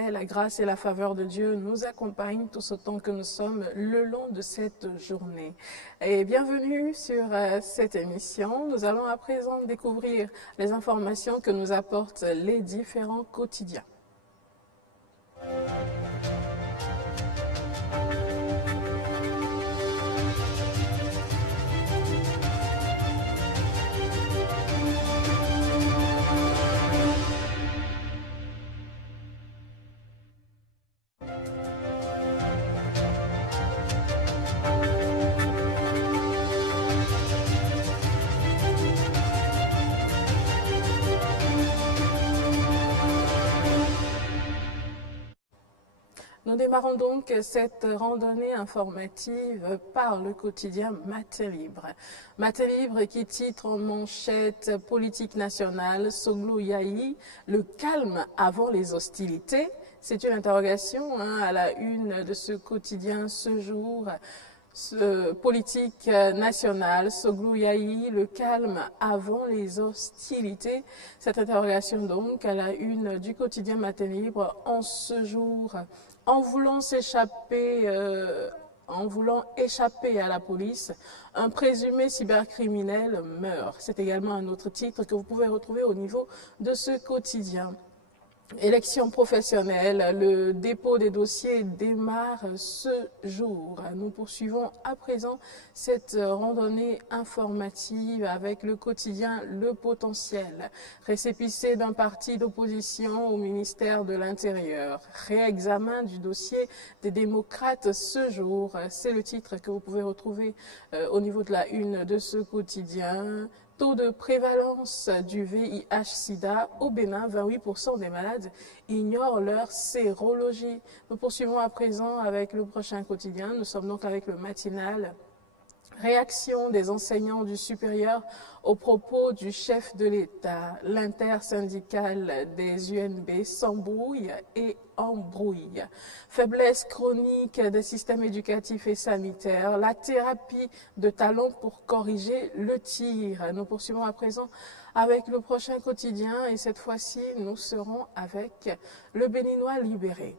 La grâce et la faveur de Dieu nous accompagnent tout ce temps que nous sommes le long de cette journée. Et bienvenue sur cette émission. Nous allons à présent découvrir les informations que nous apportent les différents quotidiens. Nous démarrons donc cette randonnée informative par le quotidien Matin Libre. Matin Libre qui titre en manchette politique nationale, Soglou Yahi, le calme avant les hostilités. C'est une interrogation à la une de ce quotidien ce jour. Politique nationale, Soglou Yahi, le calme avant les hostilités. Cette interrogation donc à la une du quotidien Matin Libre en ce jour. En voulant échapper à la police, un présumé cybercriminel meurt. C'est également un autre titre que vous pouvez retrouver au niveau de ce quotidien. Élection professionnelle, le dépôt des dossiers démarre ce jour. Nous poursuivons à présent cette randonnée informative avec le quotidien Le Potentiel. Récépissé d'un parti d'opposition au ministère de l'Intérieur. Réexamen du dossier des démocrates ce jour. C'est le titre que vous pouvez retrouver au niveau de la une de ce quotidien. Taux de prévalence du VIH-Sida au Bénin, 28% des malades ignorent leur sérologie. Nous poursuivons à présent avec le prochain quotidien. Nous sommes donc avec le matinal. Réaction des enseignants du supérieur aux propos du chef de l'État. L'intersyndicale des UNB s'embrouille et embrouille. Faiblesse chronique des systèmes éducatifs et sanitaires. La thérapie de talent pour corriger le tir. Nous poursuivons à présent avec le prochain quotidien et cette fois-ci, nous serons avec le Béninois libéré.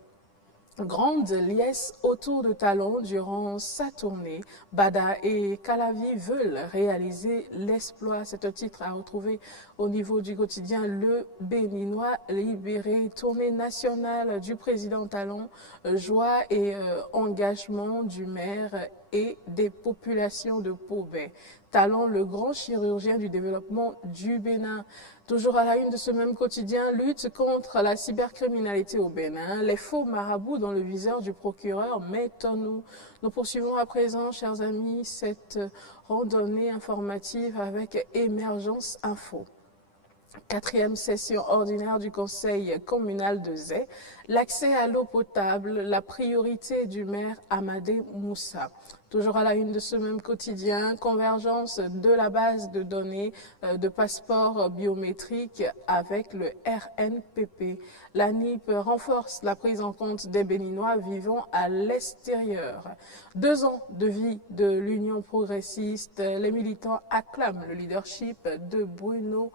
Grande liesse autour de Talon durant sa tournée. Bada et Calavi veulent réaliser l'exploit. C'est un titre à retrouver au niveau du quotidien Le Béninois libéré. Tournée nationale du président Talon, joie et engagement du maire et des populations de Pau-Bay. Talon, le grand chirurgien du développement du Bénin. Toujours à la une de ce même quotidien, lutte contre la cybercriminalité au Bénin, les faux marabouts dans le viseur du procureur Métonou. Nous poursuivons à présent, chers amis, cette randonnée informative avec Émergence Info. 4e session ordinaire du conseil communal de Zé. L'accès à l'eau potable, la priorité du maire Amadé Moussa. Toujours à la une de ce même quotidien, convergence de la base de données de passeports biométriques avec le RNPP. La NIP renforce la prise en compte des Béninois vivant à l'extérieur. 2 ans de vie de l'Union progressiste, les militants acclament le leadership de Bruno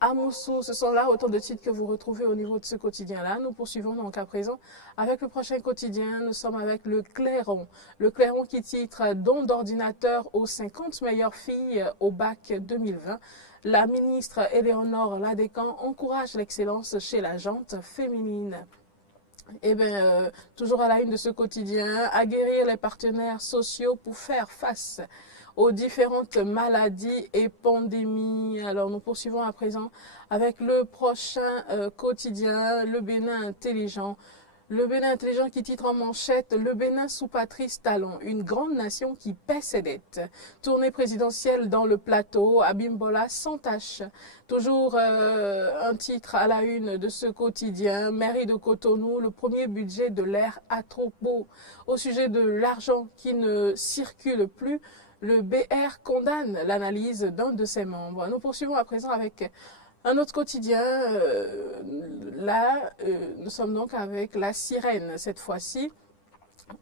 Amoussou. Ce sont là autant de titres que vous retrouvez au niveau de ce quotidien-là. Nous poursuivons donc à présent avec le prochain quotidien. Nous sommes avec le Clairon. Le Clairon qui titre « Don d'ordinateur aux 50 meilleures filles au bac 2020 ». La ministre Éléonore Ladécan encourage l'excellence chez la gente féminine. Eh bien, toujours à la une de ce quotidien, aguerrir les partenaires sociaux pour faire face aux différentes maladies et pandémies. Alors, nous poursuivons à présent avec le prochain quotidien, le Bénin intelligent. Le Bénin intelligent qui titre en manchette « Le Bénin sous Patrice Talon, une grande nation qui paie ses dettes ». Tournée présidentielle dans le plateau, Abimbola sans tâche. Toujours un titre à la une de ce quotidien, mairie de Cotonou, le premier budget de l'ère Atropo. Au sujet de l'argent qui ne circule plus, le BR condamne l'analyse d'un de ses membres. Nous poursuivons à présent avec un autre quotidien. Nous sommes donc avec la Sirène cette fois-ci.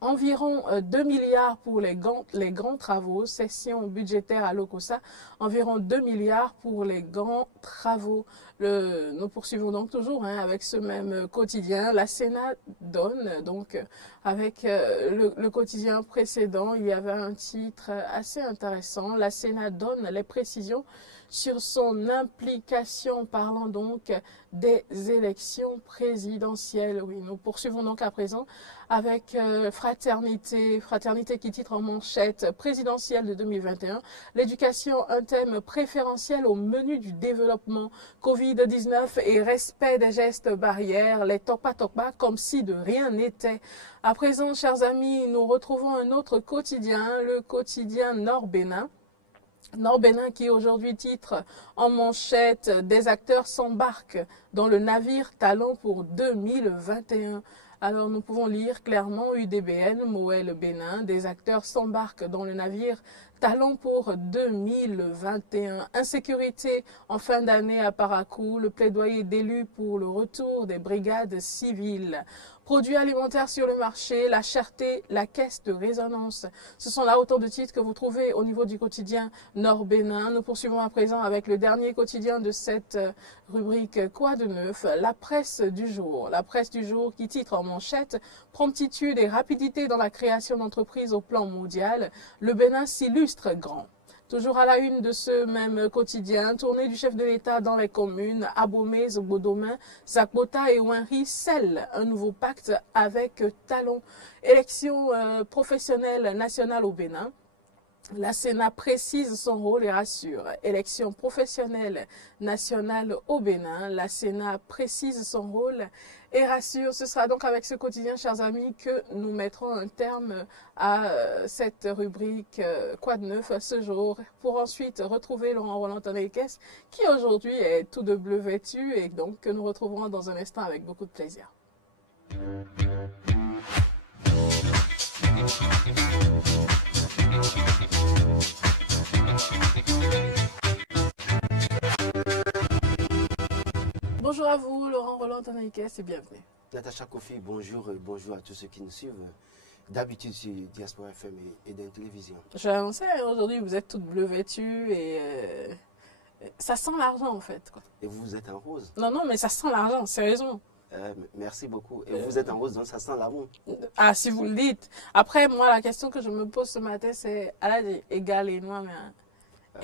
Environ 2 milliards pour les grands travaux, session budgétaire à l'OCOSA, environ 2 milliards pour les grands travaux. Nous poursuivons donc toujours avec ce même quotidien. La Sénat donne, donc avec le quotidien précédent, il y avait un titre assez intéressant. La Sénat donne les précisions sur son implication, parlant donc des élections présidentielles. Oui, nous poursuivons donc à présent avec Fraternité qui titre en manchette présidentielle de 2021. L'éducation, un thème préférentiel au menu du développement. Covid-19 et respect des gestes barrières, les Tokpa comme si de rien n'était. À présent, chers amis, nous retrouvons un autre quotidien, le quotidien Nord-Bénin. Nord-Bénin qui aujourd'hui titre en manchette « Des acteurs s'embarquent dans le navire Talent pour 2021 ». Alors nous pouvons lire clairement UDBN, Moël Bénin, des acteurs s'embarquent dans le navire Talent pour 2021. Insécurité en fin d'année à Parakou, le plaidoyer d'élus pour le retour des brigades civiles. Produits alimentaires sur le marché, la cherté, la caisse de résonance. Ce sont là autant de titres que vous trouvez au niveau du quotidien Nord-Bénin. Nous poursuivons à présent avec le dernier quotidien de cette rubrique Quoi de neuf? La presse du jour. La presse du jour qui titre en manchette promptitude et rapidité dans la création d'entreprises au plan mondial. Le Bénin s'illustre grand. Toujours à la une de ce même quotidien, tournée du chef de l'État dans les communes, Abomey, Zobodomin, Zakbota et Ouinri scellent un nouveau pacte avec Talon. Élection professionnelle nationale au Bénin. La Sénat précise son rôle et rassure. Élection professionnelle nationale au Bénin. La Sénat précise son rôle et rassure. Ce sera donc avec ce quotidien, chers amis, que nous mettrons un terme à cette rubrique Quoi de neuf ce jour, pour ensuite retrouver Laurent Roland Tonekes, qui aujourd'hui est tout de bleu vêtu et donc que nous retrouverons dans un instant avec beaucoup de plaisir. Bonjour à vous, Laurent Roland Tonekes, et bienvenue. Natacha Kofi, bonjour et bonjour à tous ceux qui nous suivent. D'habitude sur Diaspora FM et dans la télévision. Je l'annonçais, aujourd'hui vous êtes toute bleu vêtue et ça sent l'argent en fait, quoi. Et vous êtes en rose. Non, mais ça sent l'argent, sérieusement. Merci beaucoup. Et vous êtes en rose, donc ça sent l'amour. Ah, si vous le dites. Après, moi, la question que je me pose ce matin, c'est, elle a dit égal et noir, mais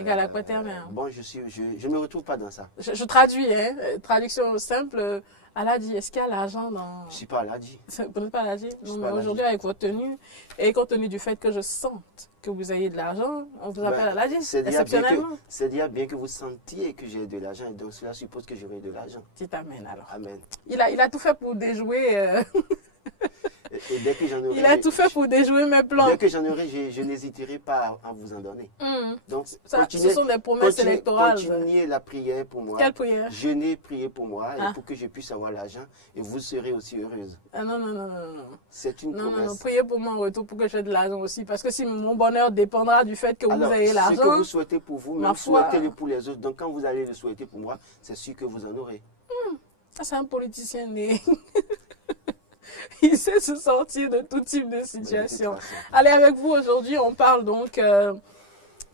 égal à quoi terme. Bon, je ne me retrouve pas dans ça. Je traduis, traduction simple. Elle a dit, est-ce qu'il y a l'argent dans... Je ne suis pas Aladji. Vous n'êtes pas Aladji? Non, mais aujourd'hui, avec votre tenue, et compte tenu du fait que je sente que vous ayez de l'argent, on vous appelle Aladji, exceptionnellement. C'est-à-dire bien que vous sentiez que j'ai de l'argent, et donc cela suppose que j'aurai de l'argent. Dites amen alors. Amen. Il a tout fait pour déjouer... Et dès que j'en aurai, il a tout fait pour déjouer mes plans. Dès que j'en aurai, je n'hésiterai pas à vous en donner. Donc, ce sont des promesses électorales. Continuez la prière pour moi. Quelle prière? Jeûnez, priez pour moi et pour que je puisse avoir l'argent et vous serez aussi heureuse. Ah non. C'est une promesse. Non, priez pour moi en retour pour que j'ai de l'argent aussi. Parce que si mon bonheur dépendra du fait que vous ayez l'argent. Ce que vous souhaitez pour vous, même souhaitez-le pour les autres. Donc, quand vous allez le souhaiter pour moi, c'est sûr que vous en aurez. C'est un politicien né. Il sait se sortir de tout type de situation. Allez, avec vous aujourd'hui, on parle donc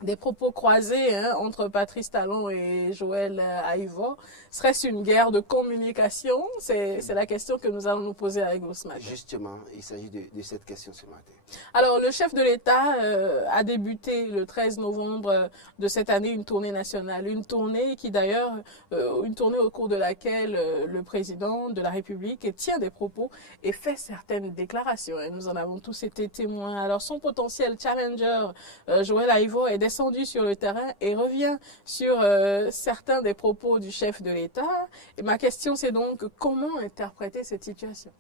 des propos croisés entre Patrice Talon et Joël Aïvo. Serait-ce une guerre de communication? C'est la question que nous allons nous poser avec vous ce matin. Justement, il s'agit de cette question ce matin. Alors, le chef de l'État a débuté le 13 novembre de cette année une tournée nationale. Une tournée qui d'ailleurs, une tournée au cours de laquelle le président de la République tient des propos et fait certaines déclarations. Et nous en avons tous été témoins. Alors, son potentiel challenger, Joël Aïvo, est descendu sur le terrain et revient sur certains des propos du chef de l'État. Et ma question, c'est donc comment interpréter cette situation?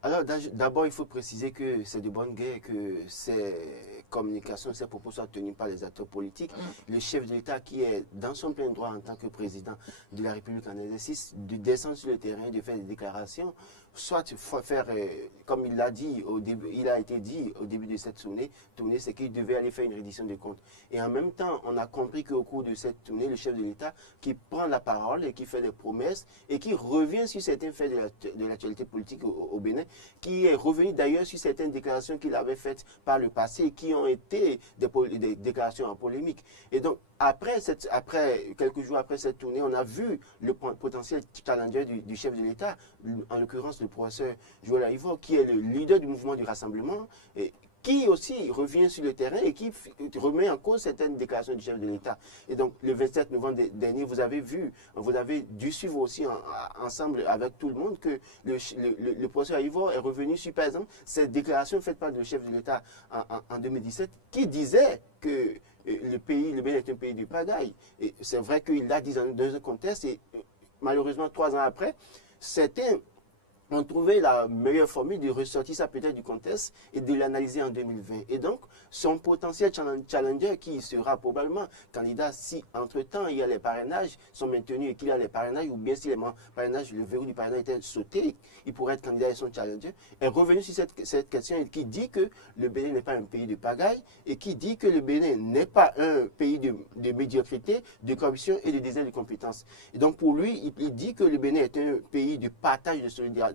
Alors, d'abord, il faut préciser que c'est de bonne guerre que ces communications, ces propos soient tenus par les acteurs politiques. Le chef de l'État qui est dans son plein droit en tant que président de la République en exercice, de descendre sur le terrain, de faire des déclarations, soit faire, comme il l'a dit au début, il a été dit au début de cette tournée, c'est qu'il devait aller faire une reddition de comptes. Et en même temps, on a compris qu'au cours de cette tournée, le chef de l'État qui prend la parole et qui fait des promesses et qui revient sur certains faits de l'actualité politique au Bénin, qui est revenu d'ailleurs sur certaines déclarations qu'il avait faites par le passé et qui ont été des déclarations en polémique. Et donc, quelques jours après cette tournée, on a vu le potentiel challenger du chef de l'État, en l'occurrence le professeur Joël Aïvo, qui est le leader du mouvement du rassemblement, et qui aussi revient sur le terrain et qui remet en cause certaines déclarations du chef de l'État. Et donc, le 27 novembre dernier, vous avez dû suivre aussi ensemble avec tout le monde que le professeur Aïvo est revenu sur, par exemple, cette déclaration faite par le chef de l'État en 2017, qui disait que le Bénin est un pays de pagaille. Et c'est vrai qu'il l'a dit dans un contexte et malheureusement, 3 ans après, certains ont trouvé la meilleure formule de ressortir ça peut-être du contexte et de l'analyser en 2020. Et donc, son potentiel challenger qui sera probablement candidat si, entre-temps, il y a les parrainages sont maintenus et qu'il y a les parrainages, ou bien si les parrainages, le verrou du parrainage était sauté, il pourrait être candidat et son challenger, est revenu sur cette question et qui dit que le Bénin n'est pas un pays de pagaille et qui dit que le Bénin n'est pas un pays de médiocrité, de corruption et de désert de compétences. Et donc, pour lui, il dit que le Bénin est un pays de partage de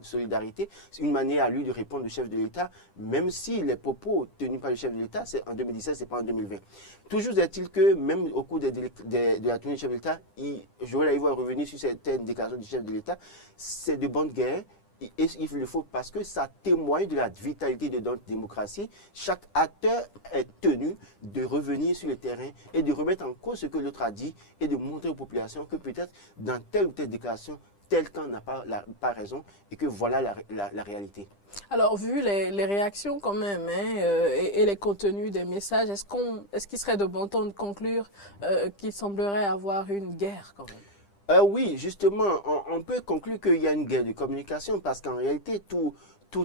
solidarité. C'est une manière à lui de répondre au chef de l'État, même si les propos tenus par le chef de l'État, c'est en 2017, c'est pas en 2020. Toujours est-il que, même au cours de la tournée du chef de l'État, Joël Aïvo est revenu sur certaines déclarations du chef de l'État. C'est de bonne guerre. Et il le faut parce que ça témoigne de la vitalité de notre démocratie. Chaque acteur est tenu de revenir sur le terrain et de remettre en cause ce que l'autre a dit et de montrer aux populations que peut-être dans telle ou telle déclaration, tel qu'on n'a pas raison et que voilà la réalité. Alors, vu les réactions quand même et les contenus des messages, est-ce qu'il serait de bon ton de conclure qu'il semblerait avoir une guerre quand même? Oui, justement, on peut conclure qu'il y a une guerre de communication parce qu'en réalité, tout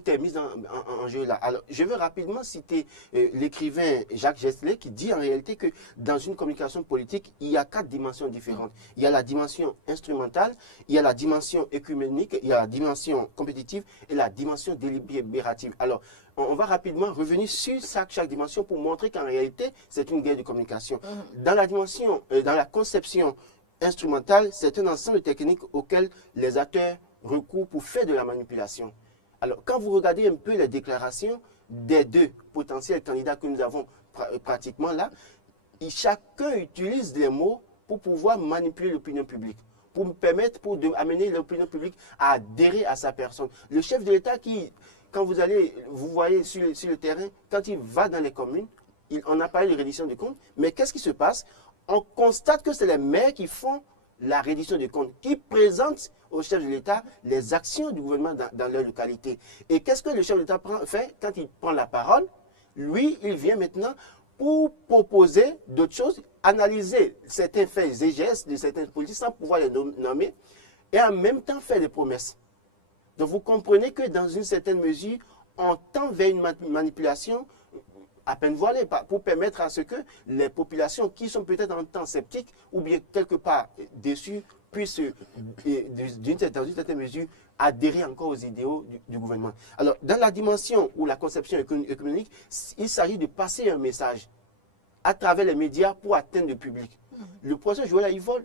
est mis en jeu là. Alors, je veux rapidement citer l'écrivain Jacques Gesley qui dit en réalité que dans une communication politique, il y a 4 dimensions différentes. Il y a la dimension instrumentale, il y a la dimension écuménique, il y a la dimension compétitive et la dimension délibérative. Alors, on va rapidement revenir sur chaque dimension pour montrer qu'en réalité, c'est une guerre de communication. Dans la conception instrumentale, c'est un ensemble de techniques auxquelles les acteurs recourent pour faire de la manipulation. Alors, quand vous regardez un peu les déclarations des 2 potentiels candidats que nous avons pratiquement là, chacun utilise des mots pour pouvoir manipuler l'opinion publique, pour amener l'opinion publique à adhérer à sa personne. Le chef de l'État qui, quand vous voyez sur le terrain, quand il va dans les communes, on a parlé de reddition de comptes, mais qu'est-ce qui se passe? On constate que c'est les maires qui font la reddition de comptes, qui présentent au chef de l'État les actions du gouvernement dans leur localité. Et qu'est-ce que le chef de l'État fait quand il prend la parole? Lui, il vient maintenant pour proposer d'autres choses, analyser certains faits et gestes de certains politiques sans pouvoir les nommer, et en même temps faire des promesses. Donc vous comprenez que dans une certaine mesure, on tend vers une manipulation à peine voilée, pour permettre à ce que les populations qui sont peut-être en temps sceptiques ou bien quelque part déçues puissent, d'une certaine mesure, adhérer encore aux idéaux du gouvernement. Alors, dans la dimension ou la conception économique, il s'agit de passer un message à travers les médias pour atteindre le public. Le professeur Joël Aïvo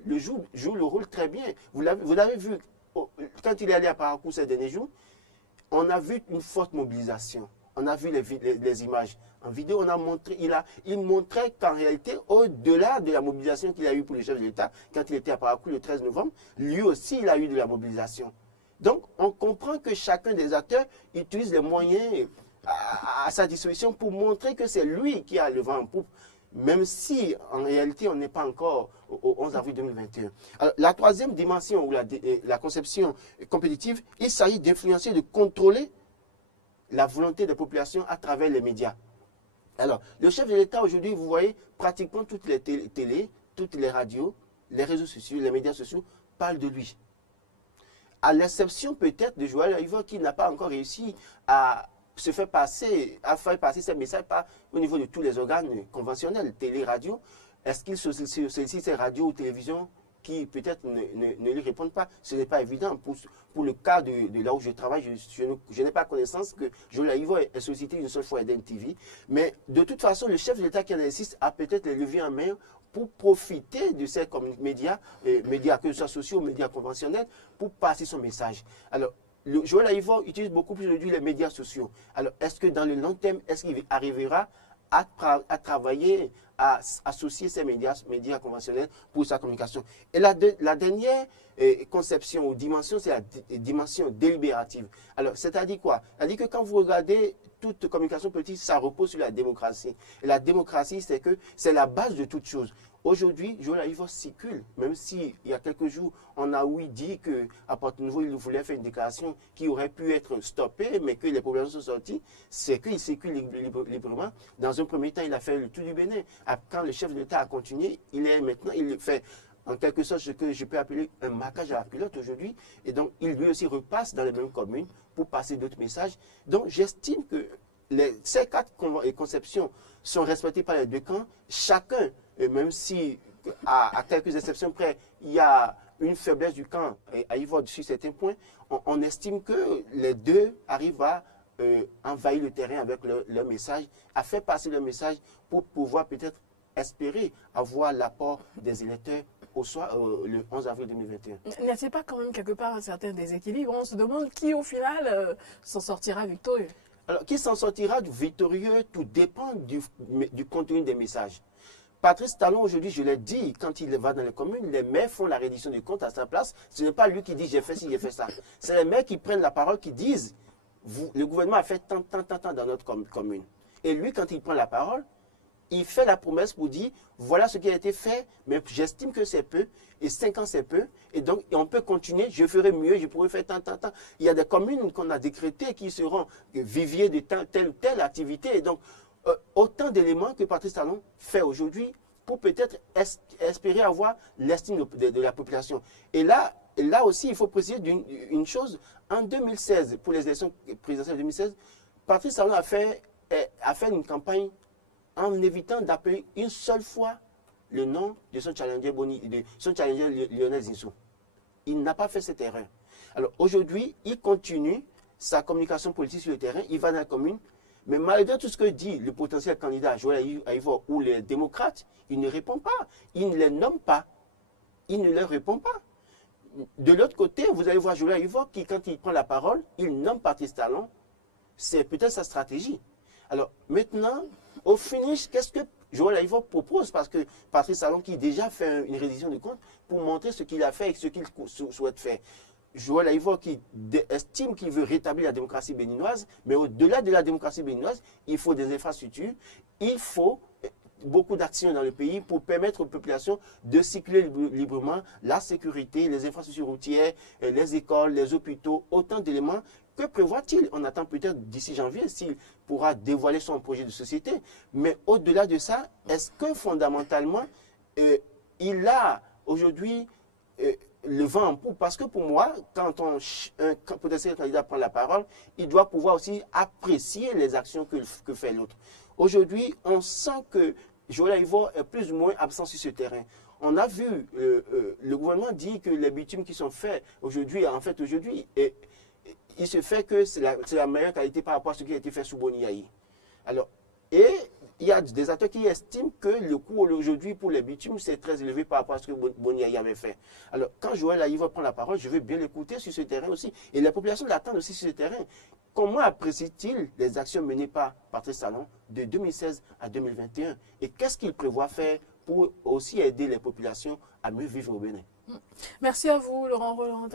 joue le rôle très bien. Vous l'avez vu, quand il est allé à Parakou ces derniers jours, on a vu une forte mobilisation. On a vu les images. En vidéo, il montrait qu'en réalité, au-delà de la mobilisation qu'il a eue pour le chef de l'État, quand il était à Parakou le 13 novembre, lui aussi, il a eu de la mobilisation. Donc, on comprend que chacun des acteurs utilise les moyens à sa disposition pour montrer que c'est lui qui a le vent en poupe, même si, en réalité, on n'est pas encore au 11 avril 2021. Alors, la troisième dimension, ou la conception compétitive, il s'agit d'influencer, de contrôler la volonté des populations à travers les médias. Alors, le chef de l'État aujourd'hui, vous voyez, pratiquement toutes les télés, toutes les radios, les réseaux sociaux, les médias sociaux parlent de lui. À l'exception peut-être de Joël Aïvo qui n'a pas encore réussi à faire passer ces messages au niveau de tous les organes conventionnels, télé, radio. Est-ce qu'il sollicite ces radios ou télévisions qui peut-être ne lui répondent pas. Ce n'est pas évident. Pour le cas de là où je travaille, je n'ai pas connaissance que Joël Aïvo ait sollicité une seule fois Eden TV. Mais de toute façon, le chef de l'État qui en insiste a peut-être les leviers en main pour profiter de ces médias, médias que ce soit sociaux, médias conventionnels, pour passer son message. Alors, Joël Aïvo utilise beaucoup plus aujourd'hui les médias sociaux. Alors, est-ce que dans le long terme, est-ce qu'il arrivera à travailler, à associer ces médias conventionnels pour sa communication? Et la dernière conception ou dimension, c'est la dimension délibérative. Alors, c'est-à-dire quoi? C'est-à-dire que quand vous regardez toute communication politique, ça repose sur la démocratie. Et la démocratie, c'est la base de toute chose. Aujourd'hui, Joël Aïvo circule, même si il y a quelques jours, on a dit qu'à Porto-Nouveau, il voulait faire une déclaration qui aurait pu être stoppée, mais que les problèmes sont sortis, c'est qu'il circule librement. Dans un premier temps, il a fait le tour du Bénin. Quand le chef de l'État a continué, il fait en quelque sorte ce que je peux appeler un marquage à la pilote aujourd'hui. Et donc, il lui aussi repasse dans les mêmes communes pour passer d'autres messages. Donc, j'estime que ces quatre conceptions sont respectées par les deux camps. Chacun, même si à quelques exceptions près, il y a une faiblesse du camp Aïvo sur certains points, on estime que les deux arrivent à envahir le terrain avec leur message, à faire passer leur message pour pouvoir peut-être espérer avoir l'apport des électeurs le 11 avril 2021. N'y a-t-il pas quand même quelque part un certain déséquilibre? On se demande qui au final s'en sortira victorieux. Alors, qui s'en sortira victorieux, tout dépend du contenu des messages. Patrice Talon, aujourd'hui, je l'ai dit, quand il va dans les communes, les maires font la reddition de comptes à sa place. Ce n'est pas lui qui dit j'ai fait ci, j'ai fait ça. C'est les maires qui prennent la parole, qui disent le gouvernement a fait tant dans notre commune. Et lui, quand il prend la parole, il fait la promesse pour dire voilà ce qui a été fait, mais j'estime que c'est peu, et 5 ans c'est peu, et donc on peut continuer, je ferai mieux, je pourrai faire tant. Il y a des communes qu'on a décrétées qui seront viviers de telle ou telle activité, et donc autant d'éléments que Patrice Talon fait aujourd'hui pour peut-être espérer avoir l'estime de la population. Et là aussi, il faut préciser une chose. En 2016, pour les élections présidentielles de 2016, Patrice Talon a fait une campagne en évitant d'appeler une seule fois le nom de son challenger, Lionel Zinsou. Il n'a pas fait cette erreur. Alors aujourd'hui, il continue sa communication politique sur le terrain, il va dans la commune, mais malgré tout ce que dit le potentiel candidat Joël Aïvo ou les démocrates, il ne répond pas, il ne les nomme pas, il ne leur répond pas. De l'autre côté, vous allez voir Joël Aïvo qui, quand il prend la parole, il nomme Patrice Talon, c'est peut-être sa stratégie. Alors maintenant, au finish, qu'est-ce que Joël Aïvo propose? Parce que Patrice Talon qui déjà fait une reddition de comptes pour montrer ce qu'il a fait et ce qu'il souhaite faire. Joël Aïvo qui estime qu'il veut rétablir la démocratie béninoise, mais au-delà de la démocratie béninoise, il faut des infrastructures, il faut beaucoup d'actions dans le pays pour permettre aux populations de circuler librement, la sécurité, les infrastructures routières, les écoles, les hôpitaux, autant d'éléments. Que prévoit-il? On attend peut-être d'ici janvier s'il pourra dévoiler son projet de société. Mais au-delà de ça, est-ce que fondamentalement, il a aujourd'hui le vent en poupe? Parce que pour moi, quand un potentiel candidat prend la parole, il doit pouvoir aussi apprécier les actions que fait l'autre. Aujourd'hui, on sent que Joël Aïvo est plus ou moins absent sur ce terrain. On a vu, le gouvernement dit que les bitumes qui sont faits aujourd'hui, il se fait que c'est la meilleure qualité par rapport à ce qui a été fait sous Boni. Alors, et il y a des acteurs qui estiment que le coût aujourd'hui pour les bitumes, c'est très élevé par rapport à ce que Boni avait fait. Alors, quand Joël Aïvo prend la parole, je veux bien l'écouter sur ce terrain aussi. Et les populations l'attendent aussi sur ce terrain. Comment apprécie-t-il les actions menées par Patrice Talon de 2016 à 2021? Et qu'est-ce qu'il prévoit faire pour aussi aider les populations à mieux vivre au Bénin? Merci à vous, Laurent Roland.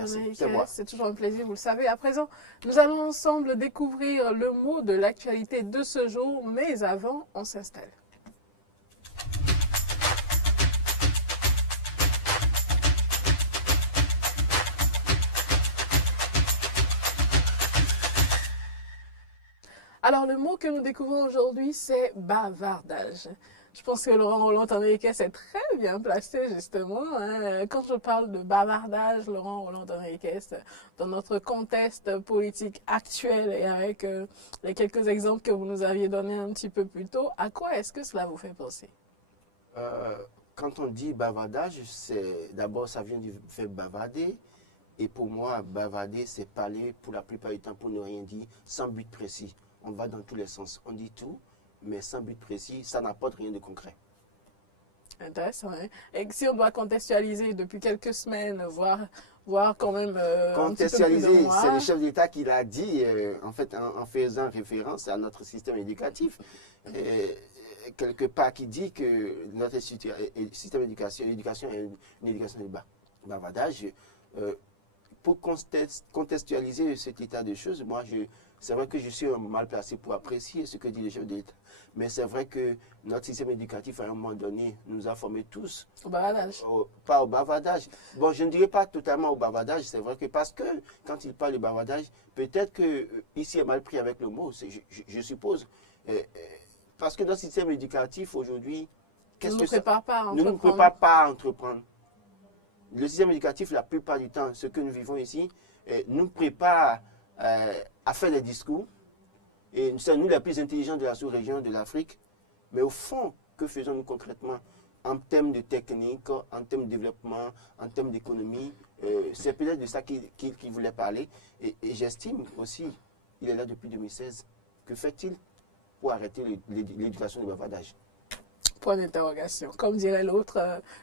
C'est toujours un plaisir, vous le savez. À présent, nous allons ensemble découvrir le mot de l'actualité de ce jour, mais avant, on s'installe. Alors, le mot que nous découvrons aujourd'hui, c'est bavardage. Je pense que Laurent Roland Henriquez est très bien placé, justement. Quand je parle de bavardage, Laurent Roland Henriquez, dans notre contexte politique actuel et avec les quelques exemples que vous nous aviez donnés un petit peu plus tôt, à quoi est-ce que cela vous fait penser? quand on dit bavardage, d'abord ça vient du fait bavarder. Et pour moi, bavarder, c'est parler pour la plupart du temps pour ne rien dire, sans but précis. On va dans tous les sens. On dit tout, mais sans but précis, ça n'apporte rien de concret. Intéressant, hein? Et si on doit contextualiser depuis quelques semaines, voir quand même contextualiser, c'est le chef d'État qui l'a dit, en fait, en faisant référence à notre système éducatif. Quelque part, qui dit que notre système d'éducation est une éducation de bavardage. Pour contextualiser cet état de choses, moi, c'est vrai que je suis mal placé pour apprécier ce que dit le chef d'État. Mais c'est vrai que notre système éducatif, à un moment donné, nous a formés tous. Au bavardage. Pas au bavardage. Bon, je ne dirais pas totalement au bavardage. C'est vrai que parce que quand il parle de bavardage, peut-être qu'ici est mal pris avec le mot, je suppose. Parce que notre système éducatif, aujourd'hui, ne nous prépare pas à entreprendre. Le système éducatif, la plupart du temps, ce que nous vivons ici, nous prépare à faire des discours. Et c'est nous les plus intelligents de la sous-région de l'Afrique. Mais au fond, que faisons-nous concrètement en termes de technique, en termes de développement, en termes d'économie? C'est peut-être de ça qu'il voulait parler. Et j'estime aussi, il est là depuis 2016. Que fait-il pour arrêter l'éducation du bavardage? Point d'interrogation. Comme dirait l'autre,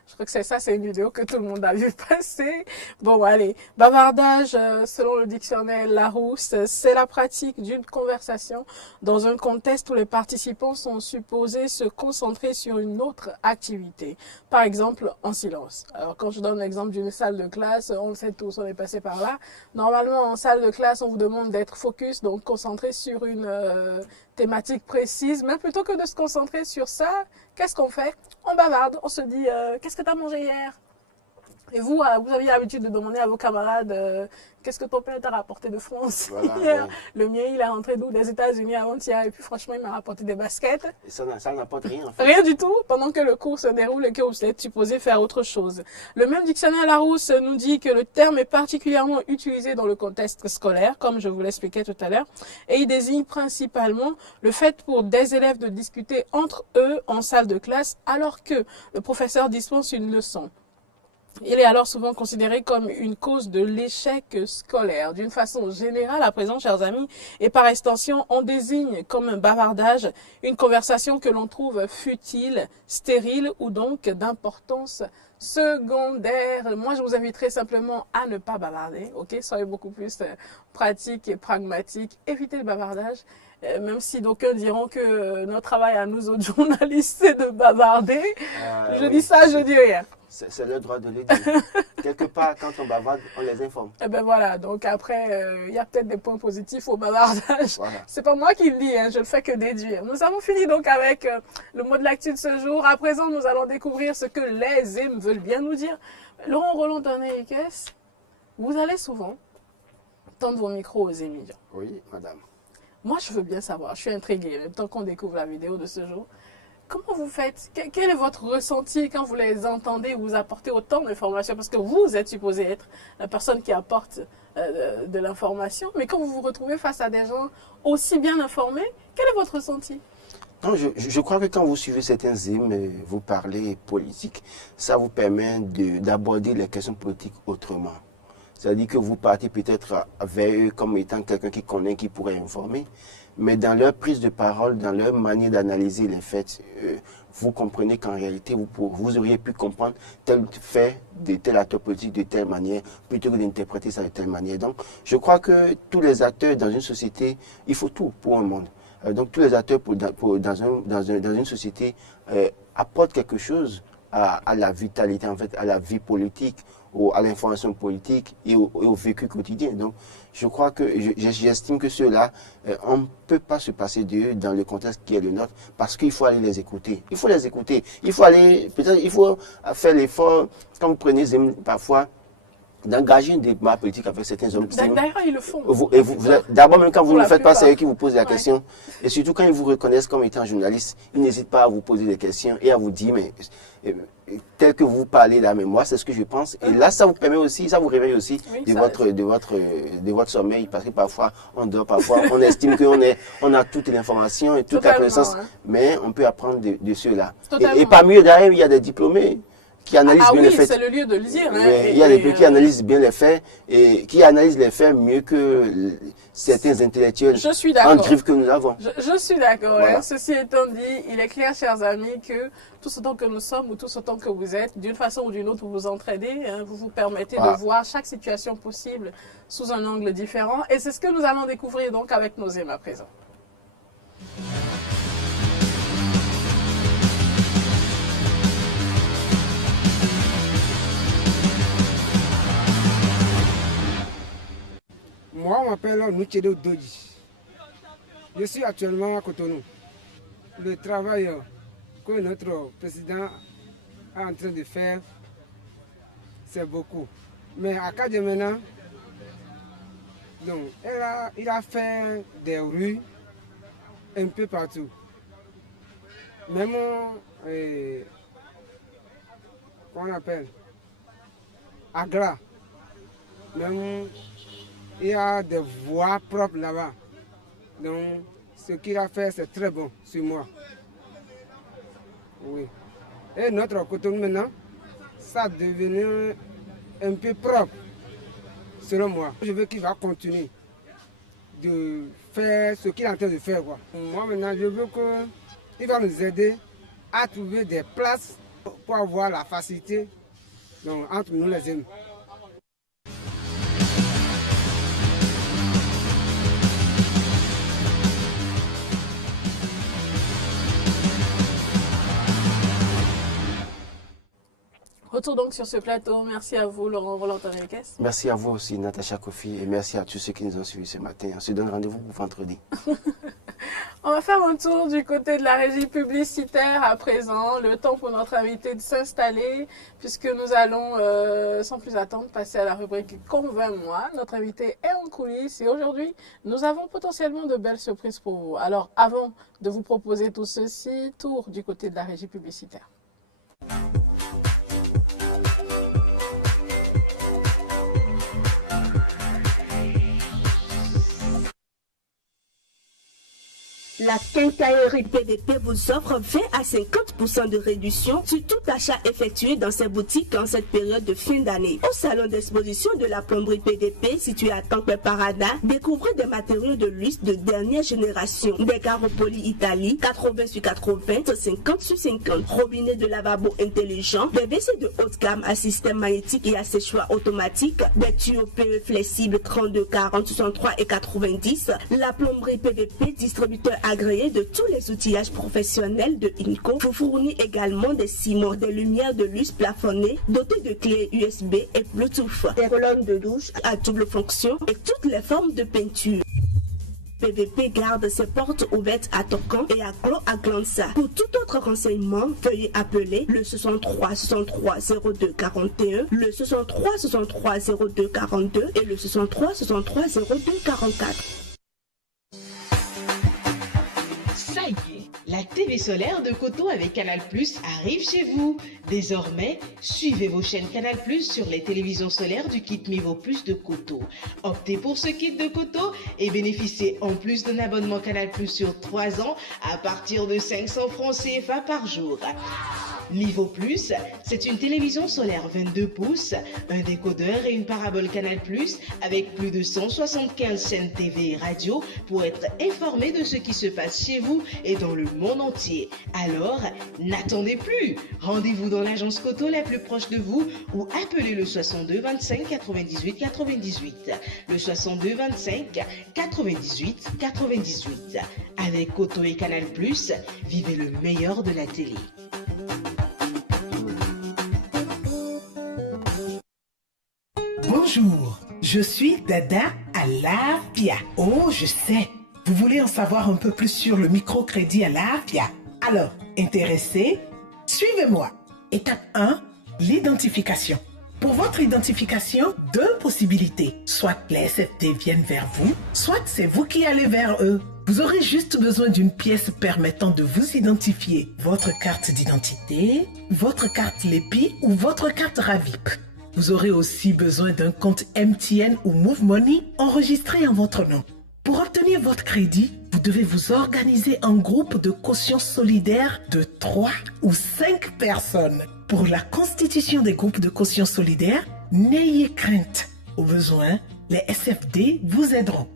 je crois que c'est une vidéo que tout le monde a vu passer. Bon, allez. Bavardage, selon le dictionnaire Larousse, c'est la pratique d'une conversation dans un contexte où les participants sont supposés se concentrer sur une autre activité. Par exemple, en silence. Alors, quand je donne l'exemple d'une salle de classe, on le sait tous, on est passé par là. Normalement, en salle de classe, on vous demande d'être focus, donc concentré sur une thématique précise. Mais plutôt que de se concentrer sur ça, qu'est-ce qu'on fait? On bavarde, on se dit qu'est-ce que tu as mangé hier? Et vous aviez l'habitude de demander à vos camarades qu'est-ce que ton père t'a rapporté de France hier? Ouais. Le mien, il est rentré d'où? Des États-Unis avant-hier. Et puis franchement, il m'a rapporté des baskets. Et ça n'apporte rien en fait. Rien du tout, pendant que le cours se déroule et que vous êtes supposé faire autre chose. Le même dictionnaire Larousse nous dit que le terme est particulièrement utilisé dans le contexte scolaire, comme je vous l'expliquais tout à l'heure. Et il désigne principalement le fait pour des élèves de discuter entre eux en salle de classe alors que le professeur dispense une leçon. Il est alors souvent considéré comme une cause de l'échec scolaire. D'une façon générale, à présent, chers amis, et par extension, on désigne comme un bavardage une conversation que l'on trouve futile, stérile ou donc d'importance secondaire. Moi, je vous inviterai simplement à ne pas bavarder, ok? Soyez beaucoup plus pratique et pragmatique. Évitez le bavardage. Même si d'aucuns diront que notre travail à nous autres journalistes, c'est de bavarder. Je dis ça, je dis rien. C'est le droit de le dire. Quelque part, quand on bavarde, on les informe. Et ben voilà, donc après, il y a peut-être des points positifs au bavardage. Voilà. C'est pas moi qui le dis, hein, je le fais que déduire. Nous avons fini donc avec le mot de l'actu de ce jour. À présent, nous allons découvrir ce que les hymnes veulent bien nous dire. Laurent Roland Henriquez, vous allez souvent tendre vos micros aux émigrants. Oui, madame. Moi, je veux bien savoir, je suis intriguée, même tant qu'on découvre la vidéo de ce jour. Comment vous faites? Quel est votre ressenti quand vous les entendez, vous apportez autant d'informations? Parce que vous êtes supposé être la personne qui apporte de l'information, mais quand vous vous retrouvez face à des gens aussi bien informés, quel est votre ressenti? Non, je crois que quand vous suivez certains hymnes, vous parlez politique, ça vous permet d'aborder les questions politiques autrement. C'est-à-dire que vous partez peut-être vers eux comme étant quelqu'un qui connaît, qui pourrait informer, mais dans leur prise de parole, dans leur manière d'analyser les faits, vous comprenez qu'en réalité, vous auriez pu comprendre tel fait de tel acteur politique de telle manière, plutôt que d'interpréter ça de telle manière. Donc, je crois que tous les acteurs dans une société, il faut tout pour un monde. Donc, tous les acteurs dans une société apportent quelque chose à la vitalité, en fait, à la vie politique, à l'information politique et au vécu quotidien. Donc, je crois que, j'estime que ceux-là, on ne peut pas se passer d'eux dans le contexte qui est le nôtre, parce qu'il faut aller les écouter. Il faut les écouter. Il faut aller, peut-être, il faut faire l'effort, quand vous prenez parfois, d'engager un débat politique avec certains hommes. D'ailleurs, ils le font. D'abord, même quand vous ne le faites pas, c'est eux qui vous posent la Ouais. question. Et surtout, quand ils vous reconnaissent comme étant journaliste, ils n'hésitent pas à vous poser des questions et à vous dire, mais tel que vous parlez là, mais moi, c'est ce que je pense. Et là, ça vous permet aussi, ça vous réveille aussi Oui, de votre sommeil, parce que parfois, on dort, parfois, on estime on a toute l'information et toute la connaissance, hein. mais on peut apprendre de ceux-là. Totalement. Et parmi eux, derrière, il y a des diplômés qui analysent bien les faits. C'est le lieu de le dire. Hein, Il y a des pays qui analysent bien les faits et qui analysent les faits mieux que certains intellectuels en griffe que nous avons. Je suis d'accord. Voilà. Hein. Ceci étant dit, il est clair, chers amis, que tout ce temps que nous sommes ou tout ce temps que vous êtes, d'une façon ou d'une autre, vous vous entraidez, hein, vous vous permettez de voir chaque situation possible sous un angle différent. Et c'est ce que nous allons découvrir donc avec nos à présent. Moi, on m'appelle Nuchedo Doji. Je suis actuellement à Cotonou. Le travail que notre président est en train de faire, c'est beaucoup. Mais à Kadjemena, il a fait des rues un peu partout. Même, comment on appelle, Agra. Même, il y a des voies propres là-bas. Donc, ce qu'il a fait, c'est très bon sur moi. Oui. Et notre Cotonou maintenant, ça devenu un peu propre, selon moi. Je veux qu'il va continuer de faire ce qu'il est en train de faire, quoi. Moi maintenant, je veux qu'il va nous aider à trouver des places pour avoir la facilité donc, entre nous les hommes. Retour donc sur ce plateau. Merci à vous, Laurent Roland-Enriquez. Merci à vous aussi, Natacha Kofi, et merci à tous ceux qui nous ont suivis ce matin. On se donne rendez-vous pour vendredi. On va faire un tour du côté de la régie publicitaire à présent. Le temps pour notre invité de s'installer, puisque nous allons, sans plus attendre, passer à la rubrique Convainc-moi. Notre invité est en coulisses et aujourd'hui, nous avons potentiellement de belles surprises pour vous. Alors, avant de vous proposer tout ceci, tour du côté de la régie publicitaire. La quincaillerie PVP vous offre 20 à 50% de réduction sur tout achat effectué dans ses boutiques en cette période de fin d'année. Au salon d'exposition de la plomberie PVP situé à Tampere Parada, découvrez des matériaux de luxe de dernière génération. Des carreaux polis Italie, 80 sur 80, 50 sur 50. Robinets de lavabo intelligents, des WC de haute gamme à système magnétique et à séchoir automatique, des tuyaux PE flexibles 32, 40, 63 et 90. La plomberie PVP, distributeur agréé de tous les outillages professionnels de INCO, vous fournit également des ciments, des lumières de luxe plafonnées dotées de clés USB et Bluetooth, des colonnes de douche à double fonction et toutes les formes de peinture. PVP garde ses portes ouvertes à Tocan et à Clos à Glansa. Pour tout autre renseignement, veuillez appeler le 63 63 02 41, le 63 63 02 42 et le 63 63 02 44. Ça y est, la TV solaire de Koto avec Canal+ arrive chez vous. Désormais, suivez vos chaînes Canal+ sur les télévisions solaires du kit Mivo Plus de Koto. Optez pour ce kit de Koto et bénéficiez en plus d'un abonnement Canal+ sur 3 ans à partir de 500 francs CFA par jour. Mivo Plus, c'est une télévision solaire 22 pouces, un décodeur et une parabole Canal+, avec plus de 175 chaînes TV et radio pour être informé de ce qui se passe chez vous et dans le monde entier. Alors, n'attendez plus! Rendez-vous dans l'agence Koto la plus proche de vous ou appelez le 62 25 98 98. Le 62 25 98 98. Avec Koto et Canal+, vivez le meilleur de la télé. Bonjour, je suis Dada Alafia. Oh, je sais, vous voulez en savoir un peu plus sur le microcrédit Alafia. Alors, intéressé? Suivez-moi. Étape 1, l'identification. Pour votre identification, deux possibilités. Soit les SFD viennent vers vous, soit c'est vous qui allez vers eux. Vous aurez juste besoin d'une pièce permettant de vous identifier. Votre carte d'identité, votre carte LEPI ou votre carte RAVIP. Vous aurez aussi besoin d'un compte MTN ou Move Money enregistré en votre nom. Pour obtenir votre crédit, vous devez vous organiser en groupe de caution solidaire de 3 ou 5 personnes. Pour la constitution des groupes de caution solidaire, n'ayez crainte. Au besoin, les SFD vous aideront.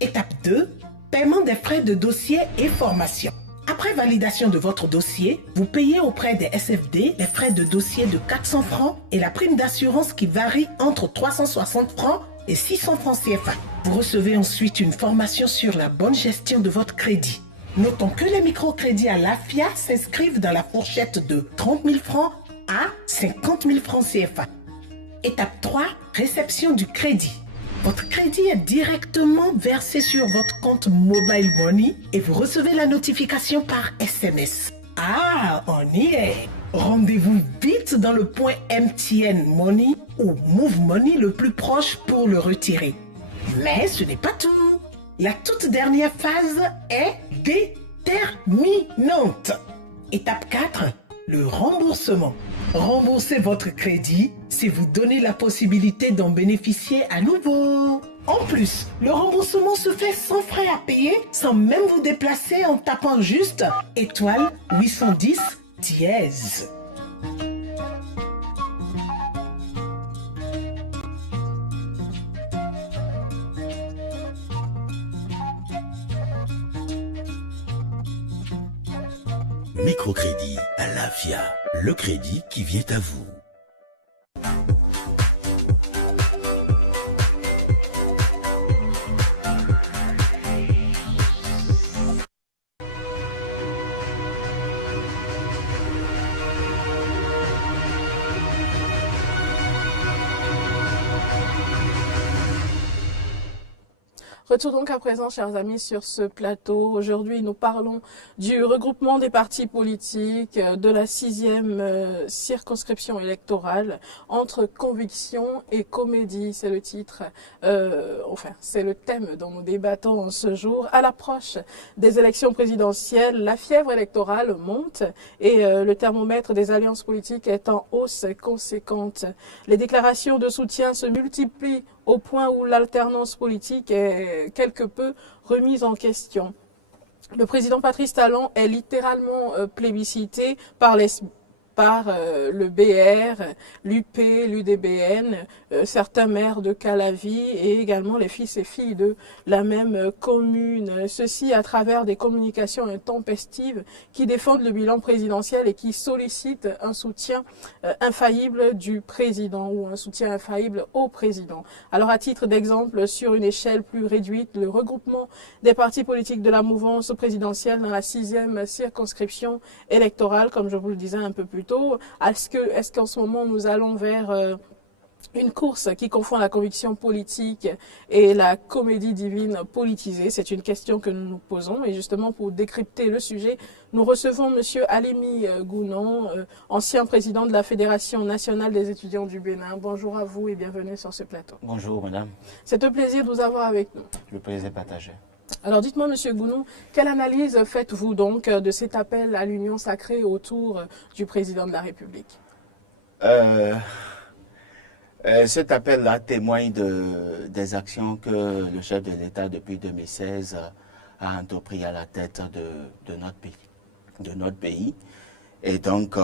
Étape 2, paiement des frais de dossier et formation. Après validation de votre dossier, vous payez auprès des SFD les frais de dossier de 400 francs et la prime d'assurance qui varie entre 360 francs et 600 francs CFA. Vous recevez ensuite une formation sur la bonne gestion de votre crédit. Notons que les microcrédits à l'AFIA s'inscrivent dans la fourchette de 30 000 francs à 50 000 francs CFA. Étape 3, réception du crédit. Votre crédit est directement versé sur votre compte Mobile Money et vous recevez la notification par SMS. Ah, on y est! Rendez-vous vite dans le point MTN Money ou Move Money le plus proche pour le retirer. Mais ce n'est pas tout. La toute dernière phase est déterminante. Étape 4, le remboursement. Remboursez votre crédit si vous donnez la possibilité d'en bénéficier à nouveau. En plus, le remboursement se fait sans frais à payer, sans même vous déplacer en tapant juste étoile 810 dièse. Microcrédit à l'AFIA, le crédit qui vient à vous. Retour donc à présent, chers amis, sur ce plateau. Aujourd'hui, nous parlons du regroupement des partis politiques, de la 6e circonscription électorale, entre conviction et comédie. C'est le titre, c'est le thème dont nous débattons en ce jour. À l'approche des élections présidentielles, la fièvre électorale monte et le thermomètre des alliances politiques est en hausse conséquente. Les déclarations de soutien se multiplient au point où l'alternance politique est quelque peu remise en question. Le président Patrice Talon est littéralement plébiscité par le BR, l'UP, l'UDBN, certains maires de Calavi et également les fils et filles de la même commune. Ceci à travers des communications intempestives qui défendent le bilan présidentiel et qui sollicitent un soutien infaillible du président ou un soutien infaillible au président. Alors à titre d'exemple, sur une échelle plus réduite, le regroupement des partis politiques de la mouvance présidentielle dans la 6e circonscription électorale, comme je vous le disais un peu plus tôt, est-ce qu'en ce moment nous allons vers une course qui confond la conviction politique et la comédie divine politisée? C'est une question que nous nous posons et justement pour décrypter le sujet, nous recevons M. Alimi Gounon, ancien président de la Fédération nationale des étudiants du Bénin. Bonjour à vous et bienvenue sur ce plateau. Bonjour madame. C'est un plaisir de vous avoir avec nous. Le plaisir partagé. Alors dites-moi, Monsieur Gounon, quelle analyse faites-vous donc de cet appel à l'union sacrée autour du président de la République? Cet appel-là témoigne des actions que le chef de l'État depuis 2016 a entrepris à la tête de notre pays. Et donc,